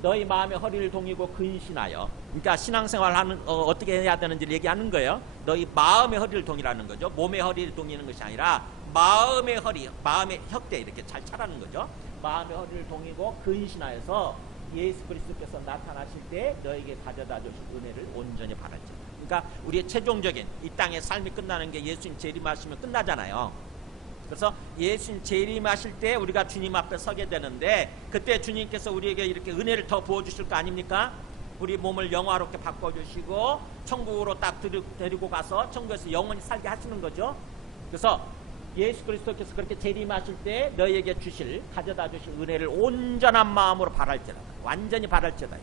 너희 마음의 허리를 동이고 근신하여, 그러니까 신앙생활 하는 어떻게 해야 되는지를 얘기하는 거예요. 너희 마음의 허리를 동이라는 거죠. 몸의 허리를 동이는 것이 아니라 마음의 허리, 마음의 혁대, 이렇게 잘 차라는 거죠. 마음의 허리를 동이고 근신하여서 예수 그리스도께서 나타나실 때 너에게 가져다 주실 은혜를 온전히 바랄지. 그러니까 우리의 최종적인 이 땅의 삶이 끝나는 게 예수님 재림하시면 끝나잖아요. 그래서 예수님 재림하실 때 우리가 주님 앞에 서게 되는데, 그때 주님께서 우리에게 이렇게 은혜를 더 부어주실 거 아닙니까? 우리 몸을 영화롭게 바꿔주시고 천국으로 딱 데리고 가서 천국에서 영원히 살게 하시는 거죠. 그래서 예수 그리스도께서 그렇게 재림하실 때 너희에게 주실, 가져다 주실 은혜를 온전한 마음으로 바랄지어다. 완전히 바랄지어다.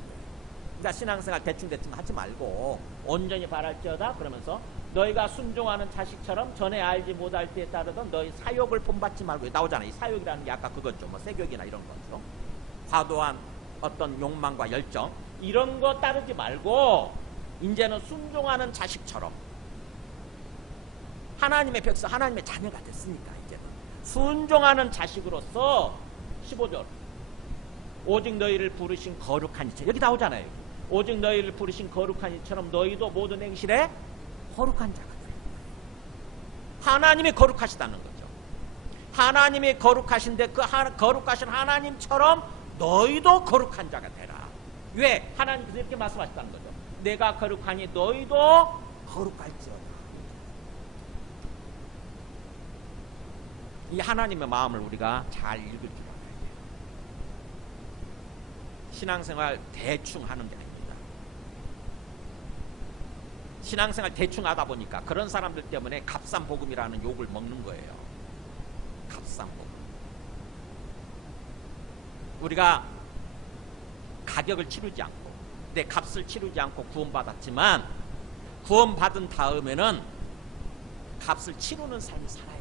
그러니까 신앙생활 대충 하지 말고 온전히 바랄지어다 그러면서 너희가 순종하는 자식처럼 전에 알지 못할 때에 따르던 너희 사욕을 본받지 말고, 나오잖아요. 이 사욕이라는 게 아까 그거죠. 뭐 세욕이나 이런 거죠. 과도한 어떤 욕망과 열정 이런 거 따르지 말고 이제는 순종하는 자식처럼 하나님의 백성, 하나님의 자녀가 됐으니까 이제는 순종하는 자식으로서 15절 오직 너희를 부르신 거룩한 이처럼, 여기 나오잖아요. 오직 너희를 부르신 거룩한 이처럼 너희도 모든 행실에 거룩한 자가 되라. 하나님이 거룩하시다는 거죠. 하나님이 거룩하신데 그 거룩하신 하나님처럼 너희도 거룩한 자가 되라. 왜? 하나님께서 이렇게 말씀하셨다는 거죠. 내가 거룩하니 너희도 거룩할지어다. 이 하나님의 마음을 우리가 잘 읽을 줄 알아야 돼요. 신앙생활 대충 하는 게 아닙니다. 신앙생활 대충 하다 보니까 그런 사람들 때문에 값싼복음이라는 욕을 먹는 거예요. 값싼복음. 우리가 가격을 치르지 않고 내 값을 치르지 않고 구원받았지만 구원받은 다음에는 값을 치르는 삶을 살아야 돼요.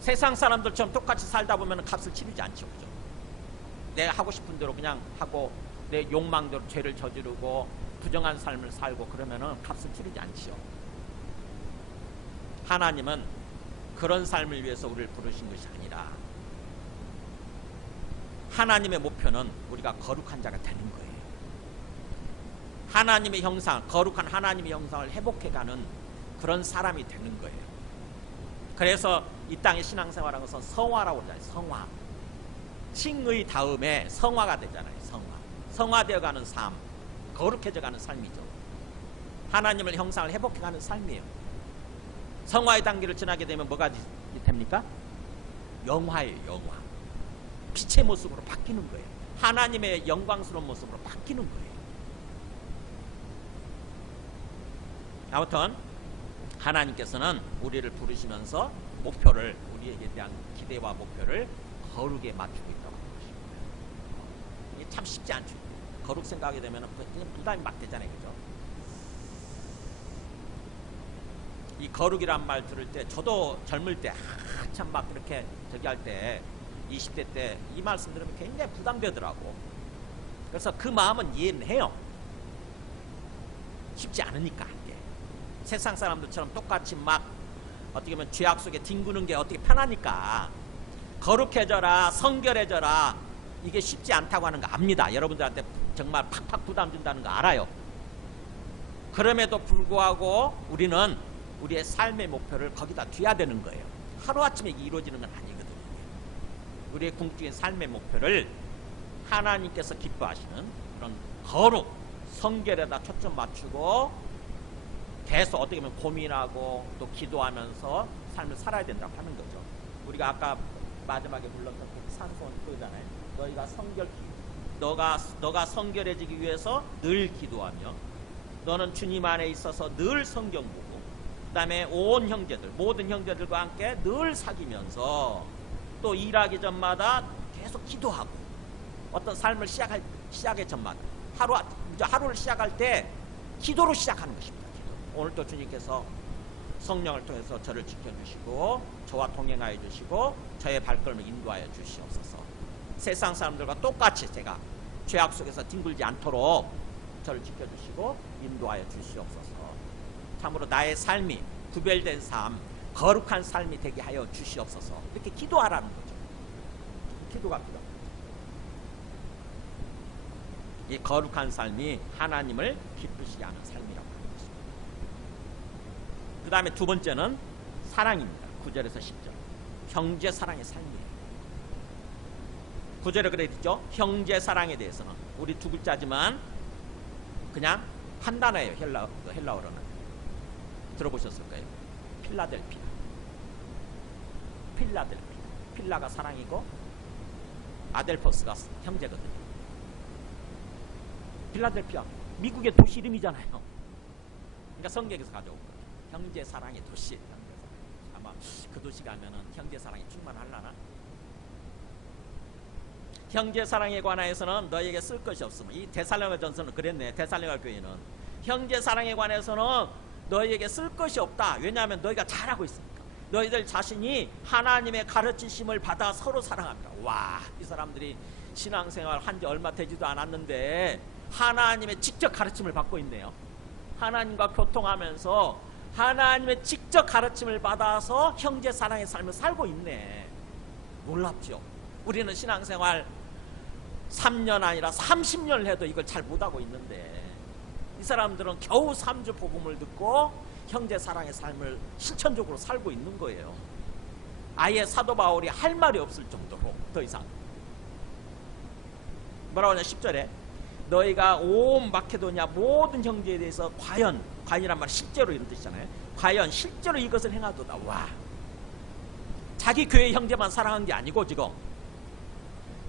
세상 사람들처럼 똑같이 살다 보면 값을 치르지 않죠. 그죠? 내가 하고 싶은 대로 그냥 하고 내 욕망대로 죄를 저지르고 부정한 삶을 살고 그러면 값을 치르지 않죠. 하나님은 그런 삶을 위해서 우리를 부르신 것이 아니라 하나님의 목표는 우리가 거룩한 자가 되는 거예요. 하나님의 형상, 거룩한 하나님의 형상을 회복해가는 그런 사람이 되는 거예요. 그래서 이 땅의 신앙생활하는 것은 성화라고 하잖아요. 성화. 칭의 다음에 성화가 되잖아요. 성화. 성화되어가는 삶, 거룩해져가는 삶이죠. 하나님의 형상을 회복해가는 삶이에요. 성화의 단계를 지나게 되면 뭐가 됩니까? 영화예요. 영화. 빛의 모습으로 바뀌는 거예요. 하나님의 영광스러운 모습으로 바뀌는 거예요. 아무튼 하나님께서는 우리를 부르시면서 목표를, 우리에게 대한 기대와 목표를 거룩에 맞추고 있다고 하는 것입니다. 이게 참 쉽지 않죠. 거룩 생각하게 되면 그냥 부담이 막 되잖아요. 그죠? 이 거룩이란 말 들을 때 저도 젊을 때 한참 막 이렇게 저기 할 때 20대 때 이 말씀 들으면 굉장히 부담되더라고. 그래서 그 마음은 이해는 해요. 쉽지 않으니까 이게. 세상 사람들처럼 똑같이 막 어떻게 보면 죄악 속에 뒹구는 게 어떻게 편하니까 거룩해져라, 성결해져라, 이게 쉽지 않다고 하는 거 압니다. 여러분들한테 정말 팍팍 부담 준다는 거 알아요. 그럼에도 불구하고 우리는 우리의 삶의 목표를 거기다 둬야 되는 거예요. 하루아침에 이루어지는 건 아니거든요. 우리의 궁극적인 삶의 목표를 하나님께서 기뻐하시는 그런 거룩, 성결에다 초점 맞추고 계속 어떻게 보면 고민하고 또 기도하면서 삶을 살아야 된다고 하는 거죠. 우리가 아까 마지막에 불렀던 그 찬송 그거잖아요. 너희가 성결, 너가 성결해지기 위해서 늘 기도하며 너는 주님 안에 있어서 늘 성경 보고 그 다음에 온 형제들, 모든 형제들과 함께 늘 사귀면서 또 일하기 전마다 계속 기도하고 어떤 삶을 시작의 전마다 하루를 시작할 때 기도로 시작하는 것입니다. 기도. 오늘도 주님께서 성령을 통해서 저를 지켜주시고 저와 동행하여 주시고 저의 발걸음을 인도하여 주시옵소서. 세상 사람들과 똑같이 제가 죄악 속에서 뒹굴지 않도록 저를 지켜주시고 인도하여 주시옵소서. 참으로 나의 삶이 구별된 삶, 거룩한 삶이 되게 하여 주시옵소서. 이렇게 기도하라는 거죠. 기도가 필요합니다. 이 거룩한 삶이 하나님을 기쁘시게 하는 삶이라고 하는 것입니다. 그 다음에 두 번째는 사랑입니다. 9절에서 10절. 형제 사랑의 삶이에요. 9절에 그래 있죠. 형제 사랑에 대해서는 우리 두 글자지만 그냥 한 단어예요. 헬라어로는. 들어보셨을 거예요. 필라델피아. 필라델피아. 필라가 사랑이고 아델포스가 형제거든요. 필라델피아. 미국의 도시 이름이잖아요. 그러니까 성경에서 가져온 거예요. 형제 사랑의 도시. 아마 그 도시 가면은 형제 사랑이 충만하려나? 형제 사랑에 관해서는 너에게 쓸 것이 없으면, 이 데살로니가 전서는 그랬네. 데살로니가 교회는 형제 사랑에 관해서는 너에게 쓸 것이 없다. 왜냐하면 너희가 잘하고 있으니까. 너희들 자신이 하나님의 가르치심을 받아 서로 사랑합니다. 와, 이 사람들이 신앙생활 한 지 얼마 되지도 않았는데 하나님의 직접 가르침을 받고 있네요. 하나님과 교통하면서 하나님의 직접 가르침을 받아서 형제 사랑의 삶을 살고 있네. 놀랍죠. 우리는 신앙생활 3년 아니라 30년을 해도 이걸 잘 못하고 있는데, 이 사람들은 겨우 3주 복음을 듣고 형제 사랑의 삶을 실천적으로 살고 있는 거예요. 아예 사도 바울이 할 말이 없을 정도로 더 이상. 뭐라고 하냐 10절에 너희가 온 마케도냐 모든 형제에 대해서 과연이란 말은 실제로 이런 뜻이잖아요. 과연 실제로 이것을 행하도다. 와, 자기 교회 형제만 사랑한 게 아니고 지금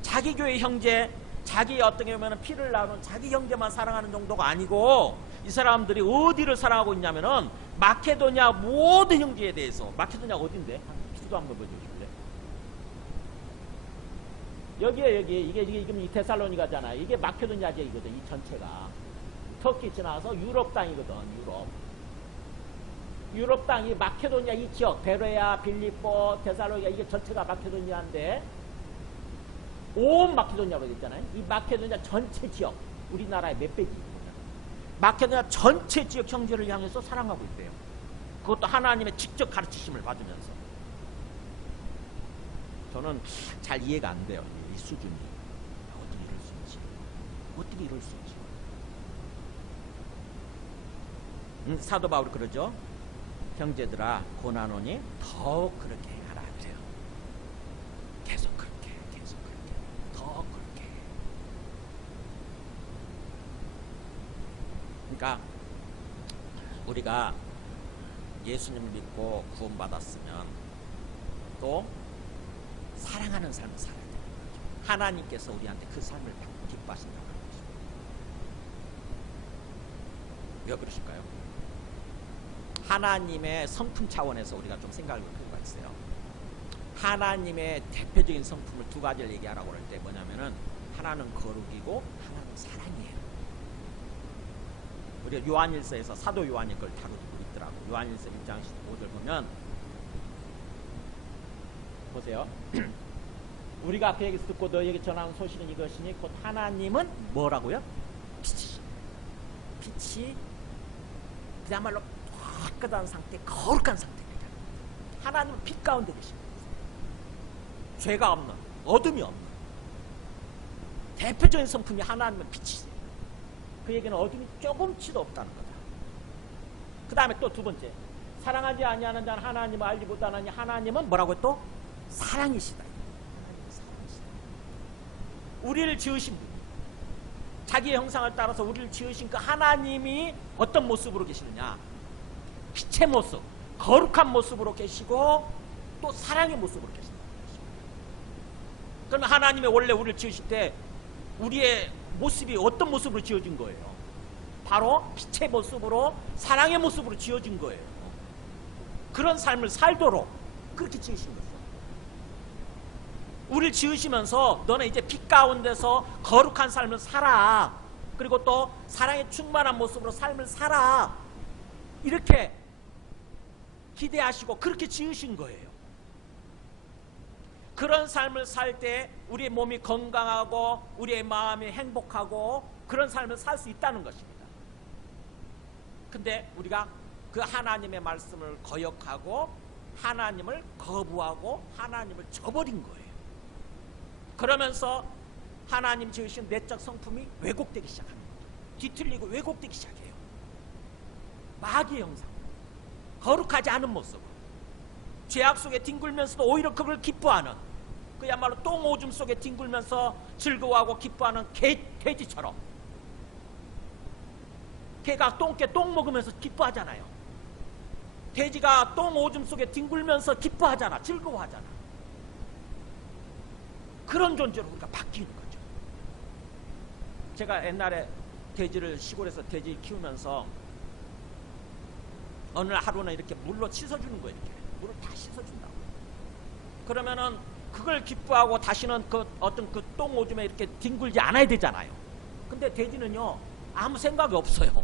자기 교회 형제, 자기 어떻게 보면 피를 나눈 자기 형제만 사랑하는 정도가 아니고, 이 사람들이 어디를 사랑하고 있냐면은 마케도냐 모든 형제에 대해서. 마케도냐 어딘데? 비도 한번 보여주실래요? 여기에 여기 이게 지금 이 데살로니가잖아. 이게 마케도냐 지역이거든. 이 전체가 터키 지나서 유럽 땅이거든. 유럽 땅이 마케도냐 이 지역, 베레아, 빌립보, 데살로니가 이게 전체가 마케도냐인데, 온 마케도냐로 있잖아요. 이 마케도냐 전체 지역, 우리나라의 몇 배지? 마케도냐 전체 지역 형제를 향해서 사랑하고 있대요. 그것도 하나님의 직접 가르치심을 받으면서. 저는 잘 이해가 안 돼요. 이 수준이. 어떻게 이럴 수 있지? 사도 바울이 그러죠. 형제들아 고난오니 더 그렇게 하라 그래요. 계속 그렇게 더 그렇게. 그러니까 우리가 예수님을 믿고 구원받았으면 또 사랑하는 삶을 살아야 되는 거죠. 하나님께서 우리한테 그 삶을 기뻐하신다고 하는 것입니다. 왜 그러실까요? 하나님의 성품 차원에서 우리가 좀 생각을 할 필요가 있어요. 하나님의 대표적인 성품을 두 가지를 얘기하라고 할 때 뭐냐면은, 하나는 거룩이고 하나는 사랑이에요. 우리가 요한일서에서 사도 요한이 그걸 다루고 있더라고. 요한일서 1장 15절 보면 보세요. 우리가 그에게서 듣고 너희에게 전하는 소식은 이것이니 곧 하나님은 뭐라고요? 빛이 그야말로 깨끗한 상태, 거룩한 상태입니다. 하나님은 빛 가운데 계십니다. 죄가 없는, 어둠이 없는 대표적인 성품이 하나님은 빛이세요. 그에게는 어둠이 조금치도 없다는 거다. 그 다음에 또 두 번째, 사랑하지 아니하는 자는 하나님을 알지 못하느니 하나님은 뭐라고 또? 사랑이시다. 하나님은 사랑이시다. 우리를 지으신 분, 자기의 형상을 따라서 우리를 지으신 그 하나님이 어떤 모습으로 계시느냐? 빛의 모습, 거룩한 모습으로 계시고 또 사랑의 모습으로 계신다. 그러면 하나님이 원래 우리를 지으실 때 우리의 모습이 어떤 모습으로 지어진 거예요? 바로 빛의 모습으로, 사랑의 모습으로 지어진 거예요. 그런 삶을 살도록 그렇게 지으신 거죠. 우리를 지으시면서 너는 이제 빛 가운데서 거룩한 삶을 살아, 그리고 또 사랑에 충만한 모습으로 삶을 살아, 이렇게 기대하시고 그렇게 지으신 거예요. 그런 삶을 살 때 우리의 몸이 건강하고 우리의 마음이 행복하고 그런 삶을 살 수 있다는 것입니다. 근데 우리가 그 하나님의 말씀을 거역하고 하나님을 거부하고 하나님을 저버린 거예요. 그러면서 하나님 지으신 내적 성품이 왜곡되기 시작합니다. 뒤틀리고 왜곡되기 시작해요. 마귀의 형상, 거룩하지 않은 모습, 죄악 속에 뒹굴면서도 오히려 그걸 기뻐하는, 그야말로 똥 오줌 속에 뒹굴면서 즐거워하고 기뻐하는 돼지처럼. 개가 똥개 똥 먹으면서 기뻐하잖아요. 돼지가 똥 오줌 속에 뒹굴면서 기뻐하잖아, 즐거워하잖아. 그런 존재로 우리가 바뀌는 거죠. 제가 옛날에 돼지를, 시골에서 돼지 키우면서 어느 하루는 이렇게 물로 씻어주는 거예요. 이렇게 물을 다 씻어준다고. 그러면은 그걸 기뻐하고 다시는 그 어떤 그 똥 오줌에 이렇게 뒹굴지 않아야 되잖아요. 근데 돼지는요 아무 생각이 없어요.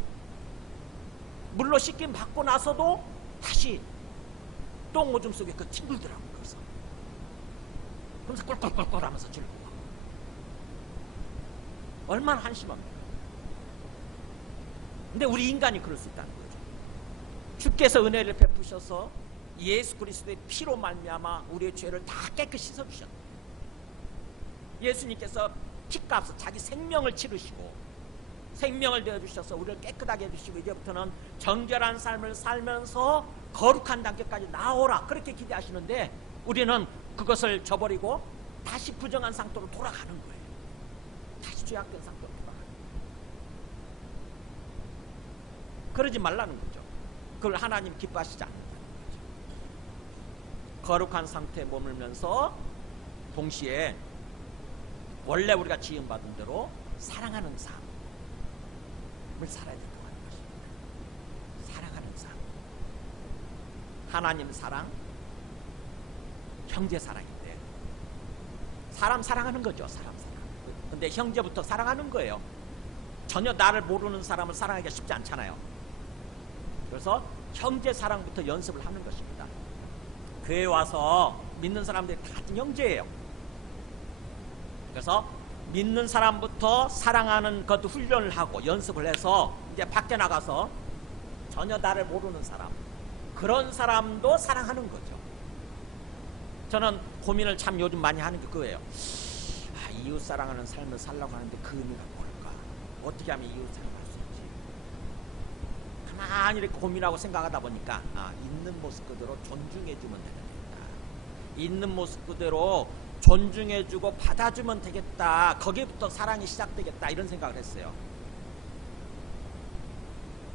물로 씻김 받고 나서도 다시 똥 오줌 속에 그 뒹굴더라고요. 그래서 꿀꿀꿀꿀 하면서 즐거워. 얼마나 한심합니까? 근데 우리 인간이 그럴 수 있다는 거죠. 주께서 은혜를 베푸셔서 예수 그리스도의 피로 말미암아 우리의 죄를 다 깨끗이 씻어주셨다. 예수님께서 피값을 자기 생명을 치르시고 생명을 내어주셔서 우리를 깨끗하게 해주시고 이제부터는 정결한 삶을 살면서 거룩한 단계까지 나오라 그렇게 기대하시는데 우리는 그것을 저버리고 다시 부정한 상태로 돌아가는 거예요. 다시 죄악된 상태로 돌아가는 거예요. 그러지 말라는 거죠. 그걸 하나님 기뻐하시지 않는다는 거죠. 거룩한 상태에 머물면서 동시에 원래 우리가 지음받은 대로 사랑하는 삶을 살아야 된다고 하는 것입니다. 사랑하는 삶. 하나님 사랑, 형제 사랑인데 사람 사랑하는 거죠. 사람 사랑. 근데 형제부터 사랑하는 거예요. 전혀 나를 모르는 사람을 사랑하기가 쉽지 않잖아요. 그래서 형제 사랑부터 연습을 하는 것입니다. 교회에 와서 믿는 사람들이 다 같은 형제예요. 그래서 믿는 사람부터 사랑하는 것도 훈련을 하고 연습을 해서 이제 밖에 나가서 전혀 나를 모르는 사람, 그런 사람도 사랑하는 거죠. 저는 고민을 참 요즘 많이 하는 게 그거예요. 이웃 사랑하는 삶을 살려고 하는데 그 의미가 뭘까? 어떻게 하면 이웃 사랑할 수 있지? 가만히 이렇게 고민하고 생각하다 보니까 있는 모습 그대로 존중해주면 되겠다. 있는 모습 그대로 존중해주고 받아주면 되겠다. 거기부터 사랑이 시작되겠다. 이런 생각을 했어요.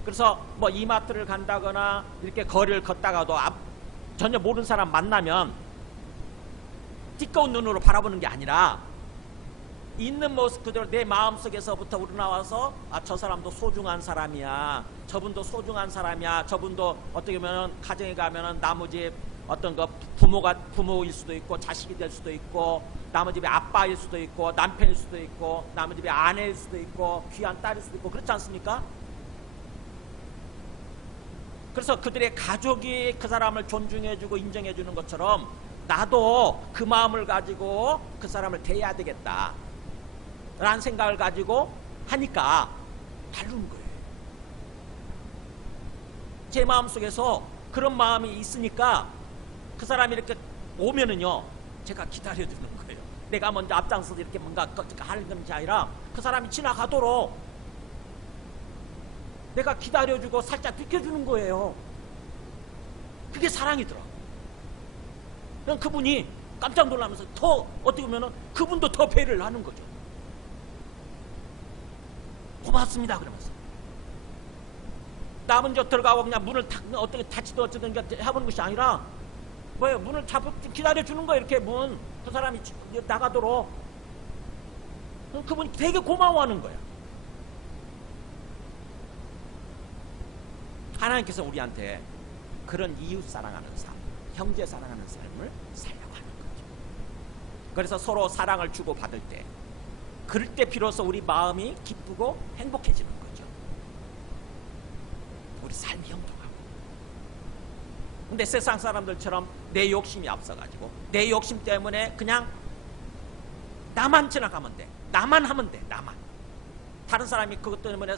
그래서 뭐 이마트를 간다거나 이렇게 거리를 걷다가도 전혀 모르는 사람 만나면 띠꺼운 눈으로 바라보는 게 아니라 있는 모습 그대로 내 마음속에서부터 우러나와서 저 사람도 소중한 사람이야. 저분도 소중한 사람이야. 저분도 어떻게 보면 가정에 가면은 나머지 어떤 거 부모일 수도 있고 자식이 될 수도 있고 남의 집의 아빠일 수도 있고 남편일 수도 있고 남의 집의 아내일 수도 있고 귀한 딸일 수도 있고 그렇지 않습니까? 그래서 그들의 가족이 그 사람을 존중해주고 인정해주는 것처럼 나도 그 마음을 가지고 그 사람을 대해야 되겠다 라는 생각을 가지고 하니까 다른 거예요. 제 마음속에서 그런 마음이 있으니까 그 사람이 이렇게 오면은요 제가 기다려주는 거예요. 내가 먼저 앞장서서 이렇게 뭔가 하는 것이 아니라 그 사람이 지나가도록 내가 기다려주고 살짝 비켜주는 거예요. 그게 사랑이더라고. 그냥 그분이 깜짝 놀라면서 더 어떻게 보면은 그분도 더 배려를 하는 거죠. 고맙습니다 그러면서 나 먼저 들어가고 그냥 문을 어떻게 닫지도 어쩌든 해보는 것이 아니라 뭐예요? 문을 잡고 기다려주는 거예요. 이렇게 그 사람이 나가도록. 그분이 되게 고마워하는 거야. 하나님께서 우리한테 그런 이웃 사랑하는 삶, 형제 사랑하는 삶을 살려고 하는 거죠. 그래서 서로 사랑을 주고받을 때 그럴 때 비로소 우리 마음이 기쁘고 행복해지는 거죠. 우리 삶이 형통하고. 근데 세상 사람들처럼 내 욕심이 앞서가지고 내 욕심 때문에 그냥 나만 지나가면 돼. 나만 하면 돼. 나만. 다른 사람이 그것 때문에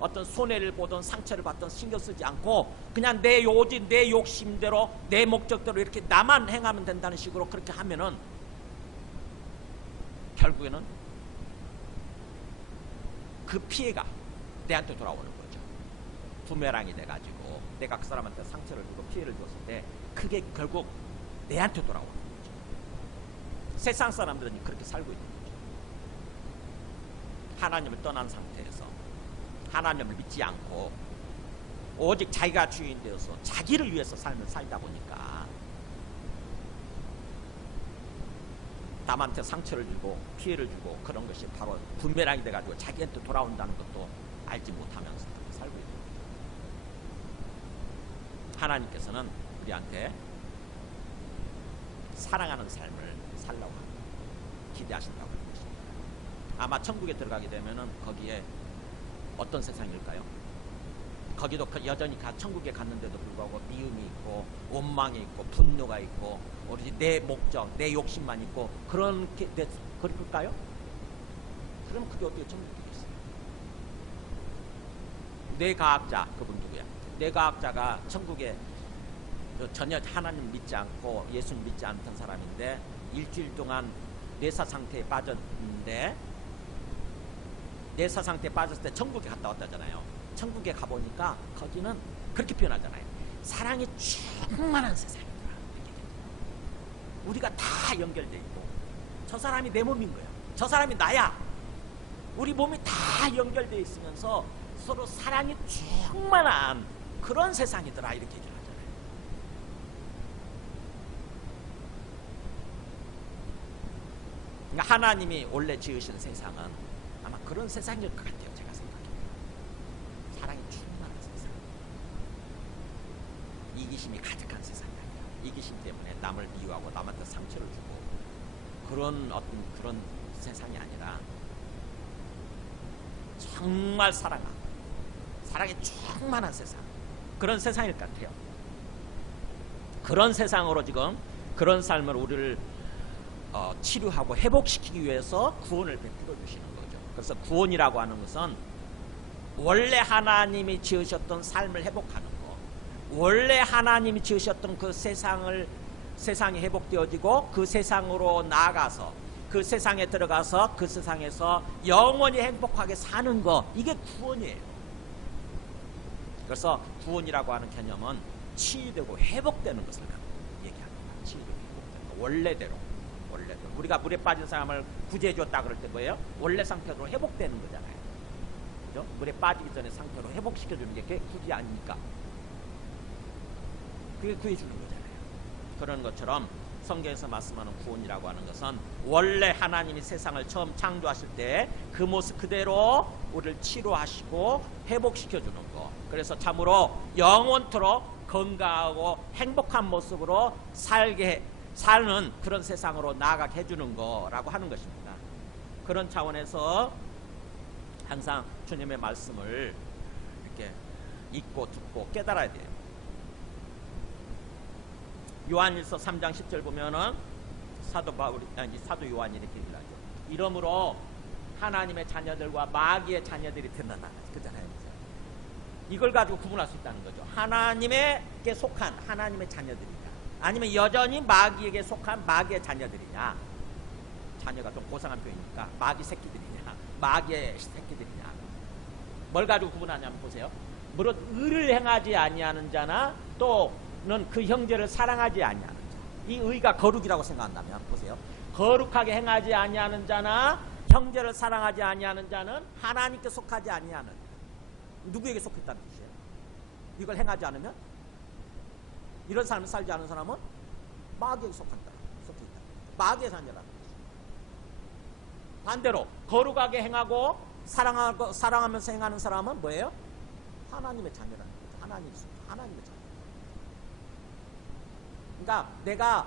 어떤 손해를 보든 상처를 받든 신경 쓰지 않고 그냥 내 욕심대로 내 목적대로 이렇게 나만 행하면 된다는 식으로 그렇게 하면은 결국에는 그 피해가 내한테 돌아오는 거죠. 부메랑이 돼가지고 내가 그 사람한테 상처를 주고 피해를 줬을 때 그게 결국 내한테 돌아오는 거죠. 세상 사람들은 그렇게 살고 있는 거죠. 하나님을 떠난 상태에서 하나님을 믿지 않고 오직 자기가 주인 되어서 자기를 위해서 삶을 살다 보니까 남한테 상처를 주고 피해를 주고 그런 것이 바로 분배랑이 돼가지고 자기한테 돌아온다는 것도 알지 못하면서 살고 있는 거예요. 하나님께서는 우리한테 사랑하는 삶을 살라고 합니다. 기대하신다고 하는 것입니다. 아마 천국에 들어가게 되면은 거기에 어떤 세상일까요? 거기도 여전히 천국에 갔는데도 불구하고 미움이 있고 원망이 있고 분노가 있고 오로지 내 목적, 내 욕심만 있고 그럴까요? 그럼 그게 어떻게 천국이 되겠어요? 뇌과학자, 그분 누구야? 뇌과학자가 천국에 전혀 하나님 믿지 않고 예수님 믿지 않던 사람인데 일주일 동안 뇌사 상태에 빠졌는데, 뇌사 상태에 빠졌을 때 천국에 갔다 왔다잖아요. 천국에 가보니까 거기는 그렇게 표현하잖아요. 사랑이 충만한 세상이다. 우리가 다 연결돼 있고, 저 사람이 내 몸인 거야, 저 사람이 나야. 우리 몸이 다 연결돼 있으면서 서로 사랑이 충만한 그런 세상이더라, 이렇게 얘기를 하잖아요. 그러니까 하나님이 원래 지으신 세상은 아마 그런 세상일 것 같아요. 제가 생각해요. 사랑이 충만한 세상, 이기심이 가득한 세상이 아니라, 이기심 때문에 남을 미워하고 남한테 상처를 주고 그런 세상이 아니라 정말 사랑이 충만한 세상, 그런 세상일 것 같아요. 그런 세상으로 지금 그런 삶을 우리를 치료하고 회복시키기 위해서 구원을 베풀어 주시는 거죠. 그래서 구원이라고 하는 것은 원래 하나님이 지으셨던 삶을 회복하는 거, 원래 하나님이 지으셨던 그 세상이 회복되어지고 그 세상으로 나아가서 그 세상에 들어가서 그 세상에서 영원히 행복하게 사는 거, 이게 구원이에요. 그래서 구원이라고 하는 개념은 치유되고 회복되는 것을 얘기하는 거예요. 치유되고 회복되는 거. 원래대로. 우리가 물에 빠진 사람을 구제해 줬다 그럴 때 뭐예요? 원래 상태로 회복되는 거잖아요. 그죠? 물에 빠지기 전에 상태로 회복시켜 주는 게 그게 구제 아닙니까? 그게 구해 주는 거잖아요. 그런 것처럼 성경에서 말씀하는 구원이라고 하는 것은 원래 하나님이 세상을 처음 창조하실 때 그 모습 그대로 우리를 치료하시고 회복시켜 주는 거. 그래서 참으로 영원토록 건강하고 행복한 모습으로 사는 그런 세상으로 나아가게 해주는 거라고 하는 것입니다. 그런 차원에서 항상 주님의 말씀을 이렇게 읽고 듣고 깨달아야 돼요. 요한일서 3장 10절 보면은 사도 요한이 이렇게 얘기를 하죠. 이러므로 하나님의 자녀들과 마귀의 자녀들이 된다나, 그잖아요. 이걸 가지고 구분할 수 있다는 거죠. 하나님에게 속한 하나님의 자녀들이냐, 아니면 여전히 마귀에게 속한 마귀의 자녀들이냐. 자녀가 좀 고상한 표현이니까 마귀 새끼들이냐, 마귀의 새끼들이냐. 뭘 가지고 구분하냐면 보세요. 무릇 의를 행하지 아니하는 자나 또는 그 형제를 사랑하지 아니하는 자. 이 의가 거룩이라고 생각한다면 보세요. 거룩하게 행하지 아니하는 자나 형제를 사랑하지 아니하는 자는 하나님께 속하지 아니하는, 누구에게 속했다는 뜻이에요? 이걸 행하지 않으면, 이런 삶을 살지 않은 사람은 마귀에게 속해 있다. 마귀의 자녀라는 것이죠. 반대로 거룩하게 행하고 사랑하면서 행하는 사람은 뭐예요? 하나님의 자녀라는 거죠. 하나님의 자녀. 그러니까 내가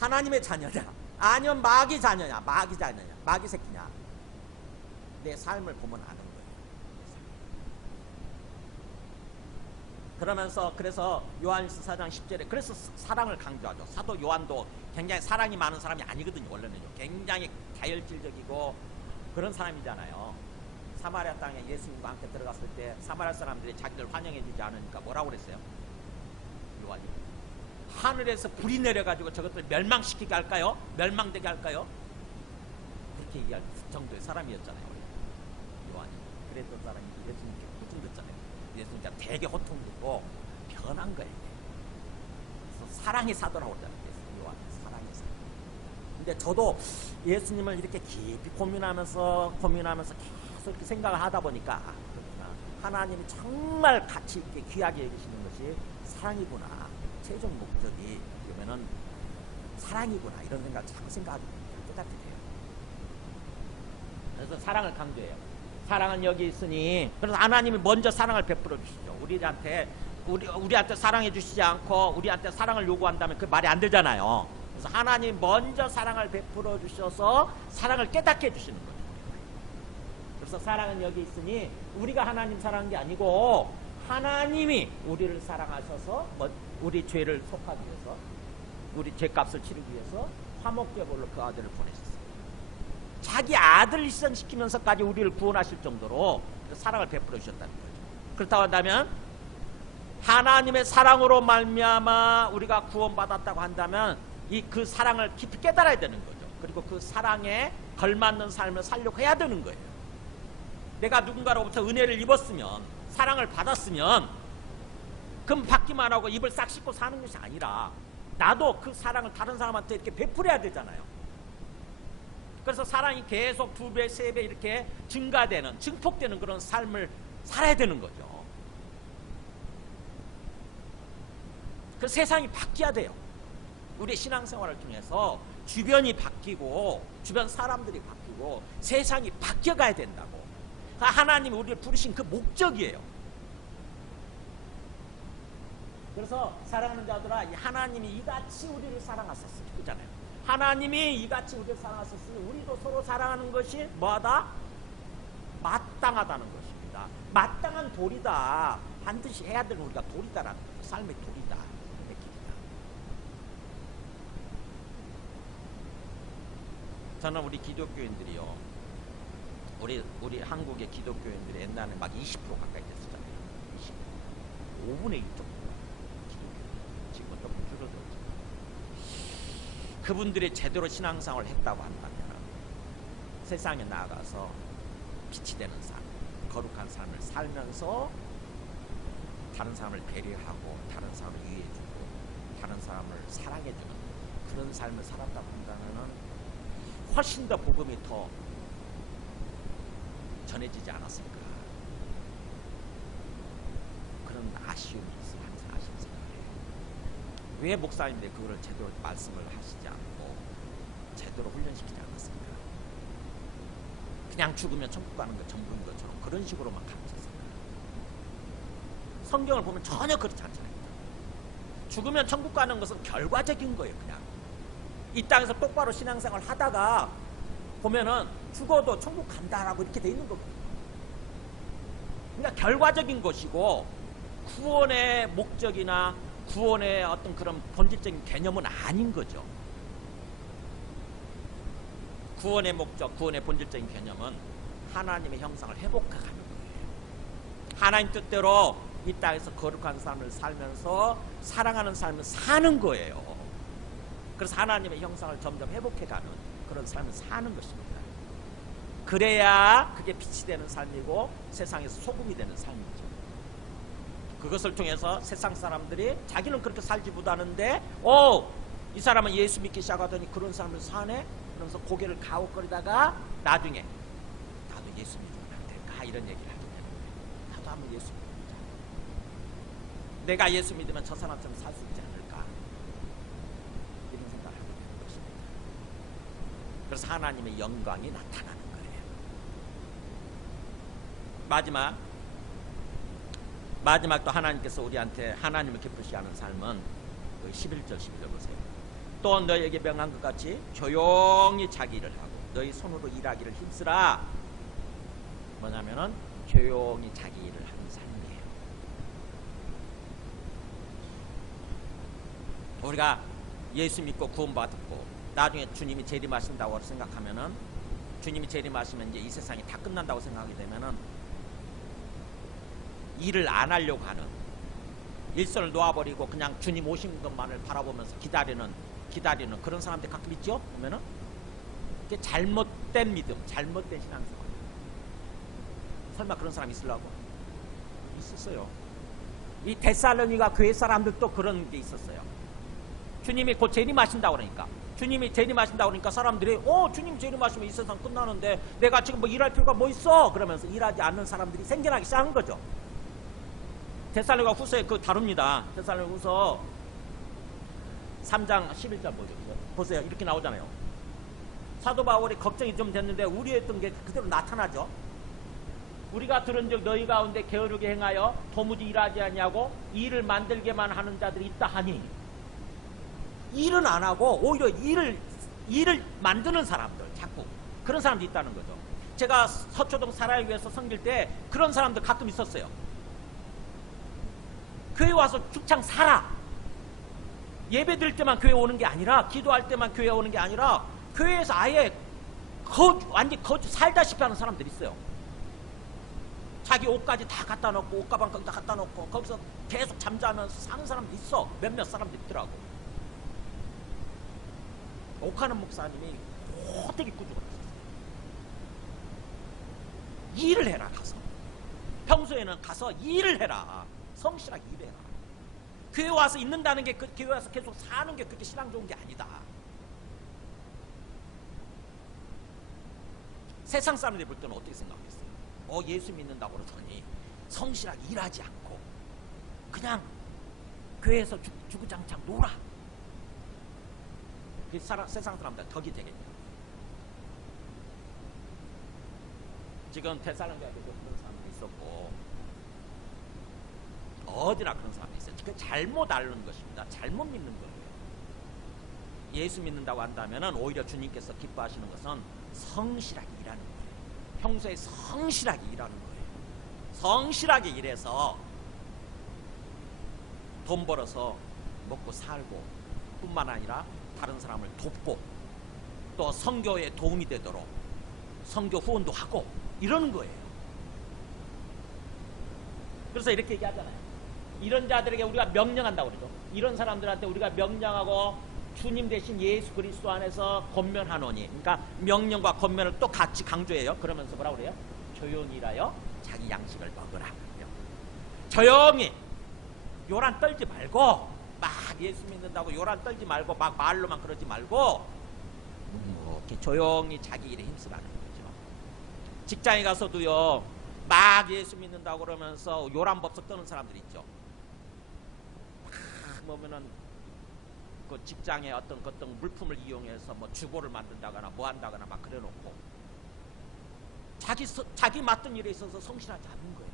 하나님의 자녀냐, 아니면 마귀 자녀냐, 마귀 새끼냐. 내 삶을 보면 아는 거예요. 그래서 요한일서 4장 10절에 그래서 사랑을 강조하죠. 사도 요한도 굉장히 사랑이 많은 사람이 아니거든요. 원래는요. 굉장히 다혈질적이고 그런 사람이잖아요. 사마리아 땅에 예수님과 함께 들어갔을 때 사마리아 사람들이 자기들 환영해 주지 않으니까 뭐라고 그랬어요? 요한이 하늘에서 불이 내려가지고 저것들 멸망시키게 할까요? 멸망되게 할까요? 그렇게 얘기할 정도의 사람이었잖아요. 요한이 그랬던 사람이 예수님께 호통 듣잖아요. 예수님께 되게 호통 듣고 변한 거예요. 그래서 사랑의 사도라고 그러잖아요. 요한 사랑의 사도. 근데 저도 예수님을 이렇게 깊이 고민하면서 계속 이렇게 생각을 하다 보니까 그렇구나. 하나님이 정말 가치 있게 귀하게 여기시는 것이 사랑이구나. 최종 목적이 그러면은 사랑이구나. 이런 생각을 자꾸 생각하게 깨닫게 돼요. 그래서 사랑을 강조해요. 사랑은 여기 있으니, 그래서 하나님이 먼저 사랑을 베풀어 주시죠. 우리한테 우리한테 사랑해 주시지 않고 우리한테 사랑을 요구한다면 그 말이 안 되잖아요. 그래서 하나님 먼저 사랑을 베풀어 주셔서 사랑을 깨닫게 해주시는 거예요. 그래서 사랑은 여기 있으니 우리가 하나님 사랑한 게 아니고 하나님이 우리를 사랑하셔서 우리 죄를 속하기 위해서, 우리 죄값을 치르기 위해서 화목제물로 그 아들을 보내셨어요. 자기 아들 희생시키면서까지 우리를 구원하실 정도로 사랑을 베풀어 주셨다는 거죠. 그렇다고 한다면 하나님의 사랑으로 말미암아 우리가 구원받았다고 한다면 그 사랑을 깊이 깨달아야 되는 거죠. 그리고 그 사랑에 걸맞는 삶을 살려고 해야 되는 거예요. 내가 누군가로부터 은혜를 입었으면, 사랑을 받았으면 그럼 받기만 하고 입을 싹 씻고 사는 것이 아니라 나도 그 사랑을 다른 사람한테 이렇게 베풀어야 되잖아요. 그래서 사랑이 계속 2배, 3배 이렇게 증가되는, 증폭되는 그런 삶을 살아야 되는 거죠. 그 세상이 바뀌어야 돼요. 우리 신앙생활을 통해서 주변이 바뀌고 주변 사람들이 바뀌고 세상이 바뀌어가야 된다고. 하나님이 우리를 부르신 그 목적이에요. 그래서 사랑하는 자들아, 하나님이 이같이 우리를 사랑하셨으니, 그잖아요. 하나님이 이같이 우리를 사랑하셨으니 우리도 서로 사랑하는 것이 뭐하다? 마땅하다는 것입니다. 마땅한 도리다. 반드시 해야 되는 우리가 도리다라는 거죠. 삶의 도리다. 저는 우리 기독교인들이요, 우리 한국의 기독교인들이 옛날에 막 20% 가까이 됐었잖아요. 5분의 1 정도 기독교인. 지금은 조금 줄어들었죠. 그분들이 제대로 신앙생활을 했다고 한다면 세상에 나아가서 빛이 되는 삶, 거룩한 삶을 살면서 다른 사람을 배려하고 다른 사람을 이해해주고 다른 사람을 사랑해주는 그런 삶을 살았다고 한다면 훨씬 더 복음이 더 전해지지 않았을까, 그런 아쉬움이 있어요. 항상 아쉬운 생각이에요. 왜 목사님들이 그거를 제대로 말씀을 하시지 않고 제대로 훈련시키지 않았을까? 그냥 죽으면 천국 가는 거 전부인 것처럼 그런 식으로만 가르쳤습니다. 성경을 보면 전혀 그렇지 않잖아요. 죽으면 천국 가는 것은 결과적인 거예요. 그냥 이 땅에서 똑바로 신앙생활 하다가 보면은 죽어도 천국 간다라고 이렇게 돼 있는 거거든요. 그러니까 결과적인 것이고 구원의 목적이나 구원의 어떤 그런 본질적인 개념은 아닌 거죠. 구원의 목적, 구원의 본질적인 개념은 하나님의 형상을 회복해가는 거예요. 하나님 뜻대로 이 땅에서 거룩한 삶을 살면서 사랑하는 삶을 사는 거예요. 그래서 하나님의 형상을 점점 회복해가는 그런 삶을 사는 것입니다. 그래야 그게 빛이 되는 삶이고 세상에서 소금이 되는 삶이죠. 그것을 통해서 세상 사람들이 자기는 그렇게 살지 못하는데 이 사람은 예수 믿기 시작하더니 그런 삶을 사네? 그러면서 고개를 가혹거리다가 나중에 나도 예수 믿으면 안 될까? 이런 얘기를 하게 되는 거예요. 나도 한번 예수 믿자. 내가 예수 믿으면 저 사람처럼 살 수 있지 않을까? 이런 생각을 하게 되는 것입니다. 그래서 하나님의 영광이 나타나는 거예요. 마지막 또 하나님께서 우리한테 하나님을 기쁘시게 하는 삶은 11절 11절 보세요. 또 너희에게 명한 것 같이 조용히 자기 일을 하고 너희 손으로 일하기를 힘쓰라. 뭐냐면은 조용히 자기 일을 하는 삶이에요. 우리가 예수 믿고 구원받고 나중에 주님이 재림하신다고 생각하면은, 주님이 재림하시면 이제 이 세상이 다 끝난다고 생각하게 되면은 일을 안 하려고 하는, 일선을 놓아버리고 그냥 주님 오신 것만을 바라보면서 기다리는 그런 사람들 가끔 있죠? 보면은 이게 잘못된 믿음, 잘못된 신앙생활. 설마 그런 사람 있으려고? 있었어요. 이 데살로니가 교회 사람들도 그런 게 있었어요. 주님이 곧 재림하신다고 그러니까, 주님이 재림하신다고 그러니까 사람들이 주님 재림하시면 이 세상 끝나는데 내가 지금 뭐 일할 필요가 뭐 있어? 그러면서 일하지 않는 사람들이 생겨나기 시작한 거죠. 데살로니가 후서에 그거 다룹니다. 데살로니가 후서 3장 11절 보세요. 이렇게 나오잖아요. 사도 바울이 걱정이 좀 됐는데 우려했던 게 그대로 나타나죠. 우리가 들은즉 너희 가운데 게으르게 행하여 도무지 일하지 않냐고 일을 만들게만 하는 자들이 있다 하니, 일은 안 하고 오히려 일을 만드는 사람들, 자꾸 그런 사람들이 있다는 거죠. 제가 서초동 사랑교회에서 섬길 때 그런 사람들 가끔 있었어요. 교회 와서 죽창 살아. 예배 드릴 때만 교회 오는 게 아니라, 기도할 때만 교회 오는 게 아니라, 교회에서 아예 완전 살다시피 하는 사람들이 있어요. 자기 옷까지 다 갖다 놓고, 옷가방까지 다 갖다 놓고, 거기서 계속 잠자면서 사는 사람도 있어. 몇몇 사람들 있더라고. 옥하는 목사님이 호되게 꾸짖었어요. 일을 해라, 가서. 평소에는 가서 일을 해라. 성실하게 일해라. 교회 와서 있는다는 게, 교회 와서 계속 사는 게 그렇게 신앙 좋은 게 아니다. 세상 사람들이 볼 때는 어떻게 생각했어요? 예수 믿는다고 그러더니 성실하게 일하지 않고 그냥 교회에서 주구장창 놀아. 그 세상 사람들 덕이 되겠냐. 지금 데살로니가에도 그런 사람들이 있었고, 어디나 그런 사람이 있어요. 그 잘못 앓는 것입니다. 잘못 믿는 거예요. 예수 믿는다고 한다면 오히려 주님께서 기뻐하시는 것은 성실하게 일하는 거예요. 평소에 성실하게 일하는 거예요. 성실하게 일해서 돈 벌어서 먹고 살고 뿐만 아니라 다른 사람을 돕고 또 선교에 도움이 되도록 선교 후원도 하고 이러는 거예요. 그래서 이렇게 얘기하잖아요. 이런 자들에게 우리가 명령한다고 그러죠. 이런 사람들한테 우리가 명령하고 주님 대신 예수 그리스도 안에서 권면하노니, 그러니까 명령과 권면을 또 같이 강조해요. 그러면서 뭐라고 그래요? 조용히 일하여 자기 양식을 먹으라. 조용히 요란 떨지 말고, 막 예수 믿는다고 요란 떨지 말고 막 말로만 그러지 말고 이렇게 조용히 자기 일에 힘쓰라는 거죠. 직장에 가서도요, 막 예수 믿는다고 그러면서 요란법석 떠는 사람들이 있죠. 보면은 그 직장에 어떤 물품을 이용해서 뭐 주보를 만든다거나 뭐 한다거나 막 그래놓고 자기 맡은 일에 있어서 성실하지 않는 거예요.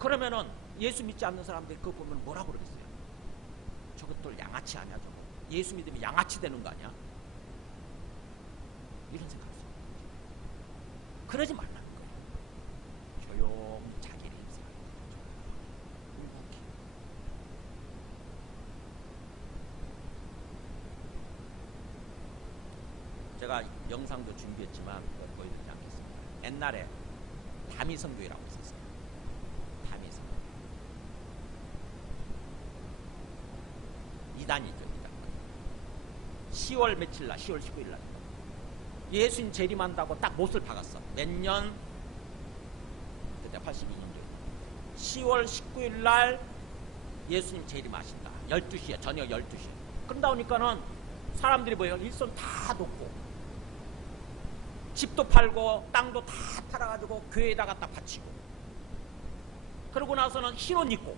그러면은 예수 믿지 않는 사람들이 그거 보면 뭐라고 그러겠어요? 저것들 양아치 아니야 저거? 예수 믿으면 양아치 되는 거 아니야? 이런 생각이 있어요. 그러지 말라는 거예요. 조용히 자기 일에 힘쓰라는 거죠. 제가 영상도 준비했지만 보여드리지 않겠습니다. 옛날에 다미성교회라고 있었어요. 다미성. 이단이죠, 이단. 10월 며칠 날, 10월 19일 날 예수님 재림한다고 딱 못을 박았어. 몇 년? 그때 82년도에 10월 19일 날 예수님 재림하신다. 12시에, 저녁 12시에. 그러다 보니까는 사람들이 뭐예요? 일손 다 놓고 집도 팔고 땅도 다 팔아가지고 교회에다가 딱 바치고, 그러고 나서는 흰 옷 입고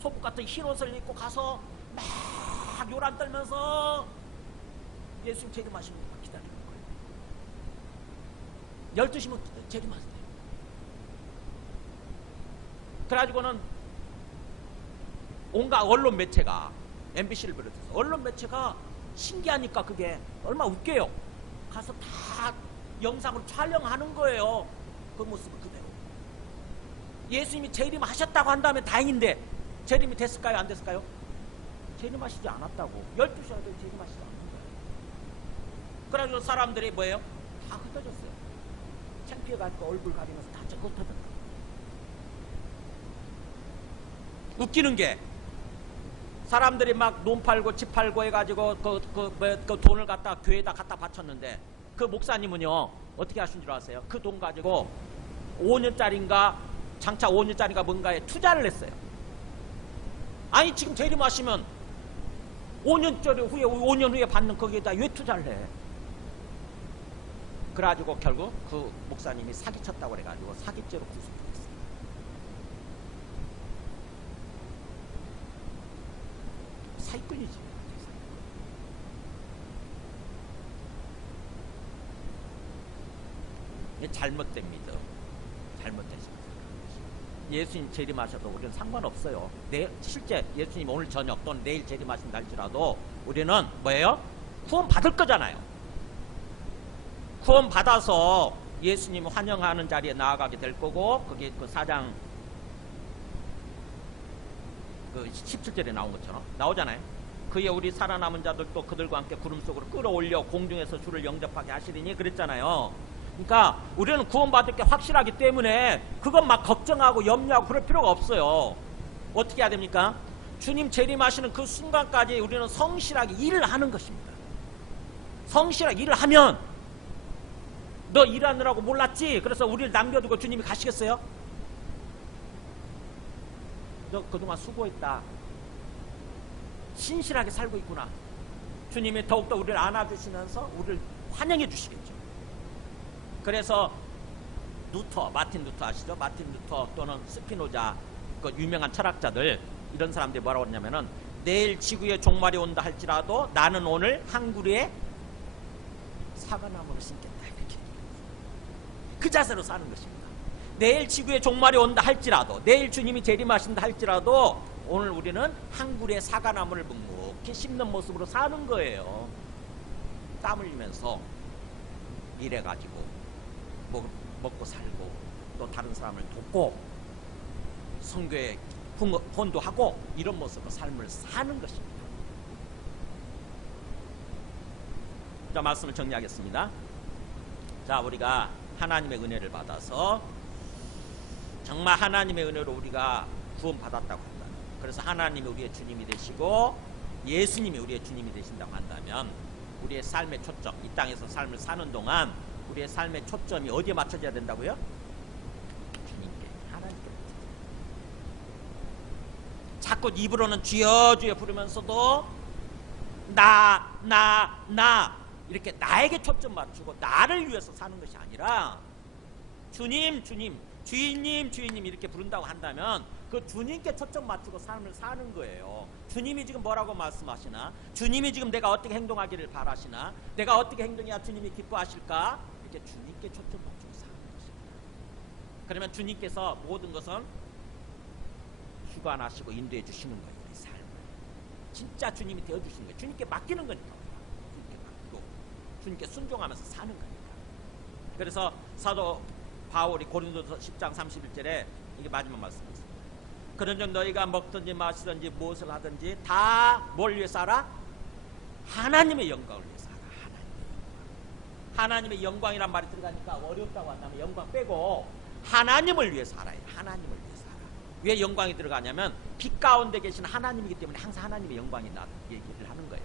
소복 같은 흰 옷을 입고 가서 막 요란 떨면서 예수님 재림하시는 거 기다리는 거예요. 12시면 재림하세요. 그래가지고는 온갖 언론 매체가, MBC를 비롯해서 언론 매체가 신기하니까 그게 얼마나 웃겨요. 가서 다 영상으로 촬영하는 거예요. 그 모습을 그대로. 예수님이 재림하셨다고 한다면 다행인데 재림이 됐을까요? 안 됐을까요? 재림하시지 않았다고. 12시라도 재림하시지 않는 거예요. 그래가지고 사람들이 뭐예요? 다 흩어졌어요. 창피해가지고 얼굴 가리면서 다 흩어졌어요. 웃기는 게 사람들이 막 논 팔고 집 팔고 해가지고 그 돈을 갖다 교회에다 갖다 바쳤는데, 그 목사님은요 어떻게 하신 줄 아세요? 그 돈 가지고 5년짜리인가 장차 5년짜리인가 뭔가에 투자를 했어요. 아니 지금 재림하시면 5년 후에 받는 거기에다 왜 투자를 해? 그래가지고 결국 그 목사님이 사기쳤다고 그래가지고 사기죄로 구속됐어요. 사기꾼이지. 잘못된 믿음, 잘못된 신앙. 예수님 재림하셔도 우리는 상관없어요. 실제 예수님 오늘 저녁 또는 내일 재림하신다 할지라도 우리는 뭐예요? 구원 받을 거잖아요. 구원 받아서 예수님 환영하는 자리에 나아가게 될 거고, 그게 그 4장 그 17절에 나온 것처럼 나오잖아요. 그에 우리 살아남은 자들도 그들과 함께 구름 속으로 끌어올려 공중에서 주를 영접하게 하시리니 그랬잖아요. 그러니까 우리는 구원받을 게 확실하기 때문에 그것 막 걱정하고 염려하고 그럴 필요가 없어요. 어떻게 해야 됩니까? 주님 재림하시는 그 순간까지 우리는 성실하게 일을 하는 것입니다. 성실하게 일을 하면, 너 일하느라고 몰랐지? 그래서 우리를 남겨두고 주님이 가시겠어요? 너 그동안 수고했다. 신실하게 살고 있구나. 주님이 더욱더 우리를 안아주시면서 우리를 환영해 주시겠죠. 그래서 마틴 루터 아시죠? 마틴 루터 또는 스피노자, 그 유명한 철학자들, 이런 사람들이 뭐라고 하냐면은, 내일 지구의 종말이 온다 할지라도 나는 오늘 한 그루의 사과나무를 심겠다, 이렇게. 그 자세로 사는 것입니다. 내일 지구의 종말이 온다 할지라도, 내일 주님이 재림하신다 할지라도 오늘 우리는 한 그루의 사과나무를 묵묵히 심는 모습으로 사는 거예요. 땀 흘리면서 일해가지고 먹고 살고, 또 다른 사람을 돕고 선교에 헌도하고, 이런 모습으로 삶을 사는 것입니다. 자, 말씀을 정리하겠습니다. 자, 우리가 하나님의 은혜를 받아서 정말 하나님의 은혜로 우리가 구원받았다고 한다. 그래서 하나님이 우리의 주님이 되시고 예수님이 우리의 주님이 되신다고 한다면, 우리의 삶의 초점, 이 땅에서 삶을 사는 동안 우리의 삶의 초점이 어디에 맞춰져야 된다고요? 주님께, 하나님께. 자꾸 입으로는 주여 주여 부르면서도 나 이렇게 나에게 초점 맞추고 나를 위해서 사는 것이 아니라 주님 주인님 이렇게 부른다고 한다면 그 주님께 초점 맞추고 삶을 사는 거예요. 주님이 지금 뭐라고 말씀하시나? 주님이 지금 내가 어떻게 행동하기를 바라시나? 내가 어떻게 행동해야 주님이 기뻐하실까? 이렇게 주님께 초점 맞추고 사는 것입니다. 그러면 주님께서 모든 것은 주관하시고 인도해 주시는 거예요. 우리 삶을 진짜 주님이 되어주시는 거예요. 주님께 맡기는 거니까. 주님께 맡기고 주님께 순종하면서 사는 거니까. 그래서 사도 바울이 고린도서 10장 31절에 이게 마지막 말씀입니다. 그런즉 너희가 먹든지 마시든지 무엇을 하든지 다 뭘 위해서 하라? 하나님의 영광을 위해서 하라. 하나님의 영광이란 말이 들어가니까 어렵다고 한다면 영광 빼고 하나님을 위해서 하라. 하나님을 위해서 하라. 왜 영광이 들어가냐면 빛 가운데 계신 하나님이기 때문에 항상 하나님의 영광이 나는 얘기를 하는 거예요.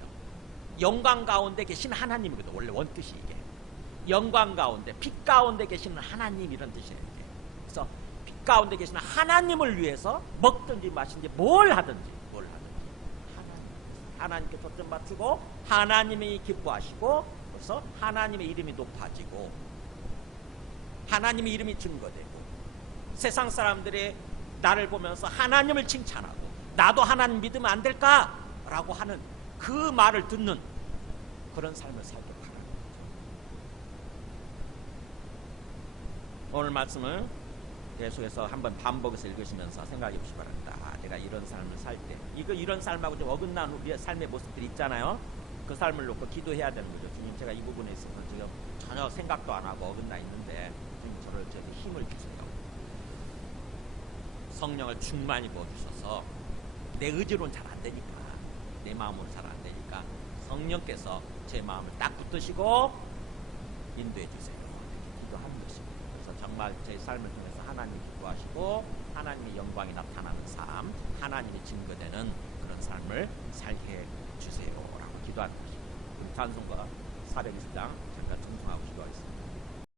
영광 가운데 계신 하나님이거든. 원래 원뜻이 이게. 영광 가운데, 빛 가운데 계시는 하나님, 이런 뜻이에요. 그래서 빛 가운데 계시는 하나님을 위해서 먹든지 마시든지 뭘 하든지 하나님께 초점 맞추고 하나님이 기뻐하시고, 그래서 하나님의 이름이 높아지고 하나님의 이름이 증거되고 세상 사람들이 나를 보면서 하나님을 칭찬하고 나도 하나님 믿으면 안 될까라고 하는 그 말을 듣는 그런 삶을 살게 바랍니다. 오늘 말씀을 계속해서 한번 반복해서 읽으시면서 생각해 보시기 바랍니다. 내가 이런 삶을 살 때, 이런 삶하고 좀 어긋난 우리의 삶의 모습들이 있잖아요. 그 삶을 놓고 기도해야 되는 거죠. 주님, 제가 이 부분에 있어서 지금 전혀 생각도 안 하고 어긋나 있는데 주님 저를 힘을 주세요. 성령을 충만히 부어주셔서 내 의지로는 잘 안 되니까, 내 마음으로는 잘 안 되니까 성령께서 제 마음을 딱 붙드시고 인도해 주세요. 기도하는 것입니다. 그래서 정말 제 삶을 통해서 하나님이 기뻐하시고 하나님의 영광이 나타나는 삶, 하나님이 증거되는 그런 삶을 살게 해주세요 라고 기도하는 것입니다. 우리 찬송가 420장 잠깐 청송하고 기도하겠습니다.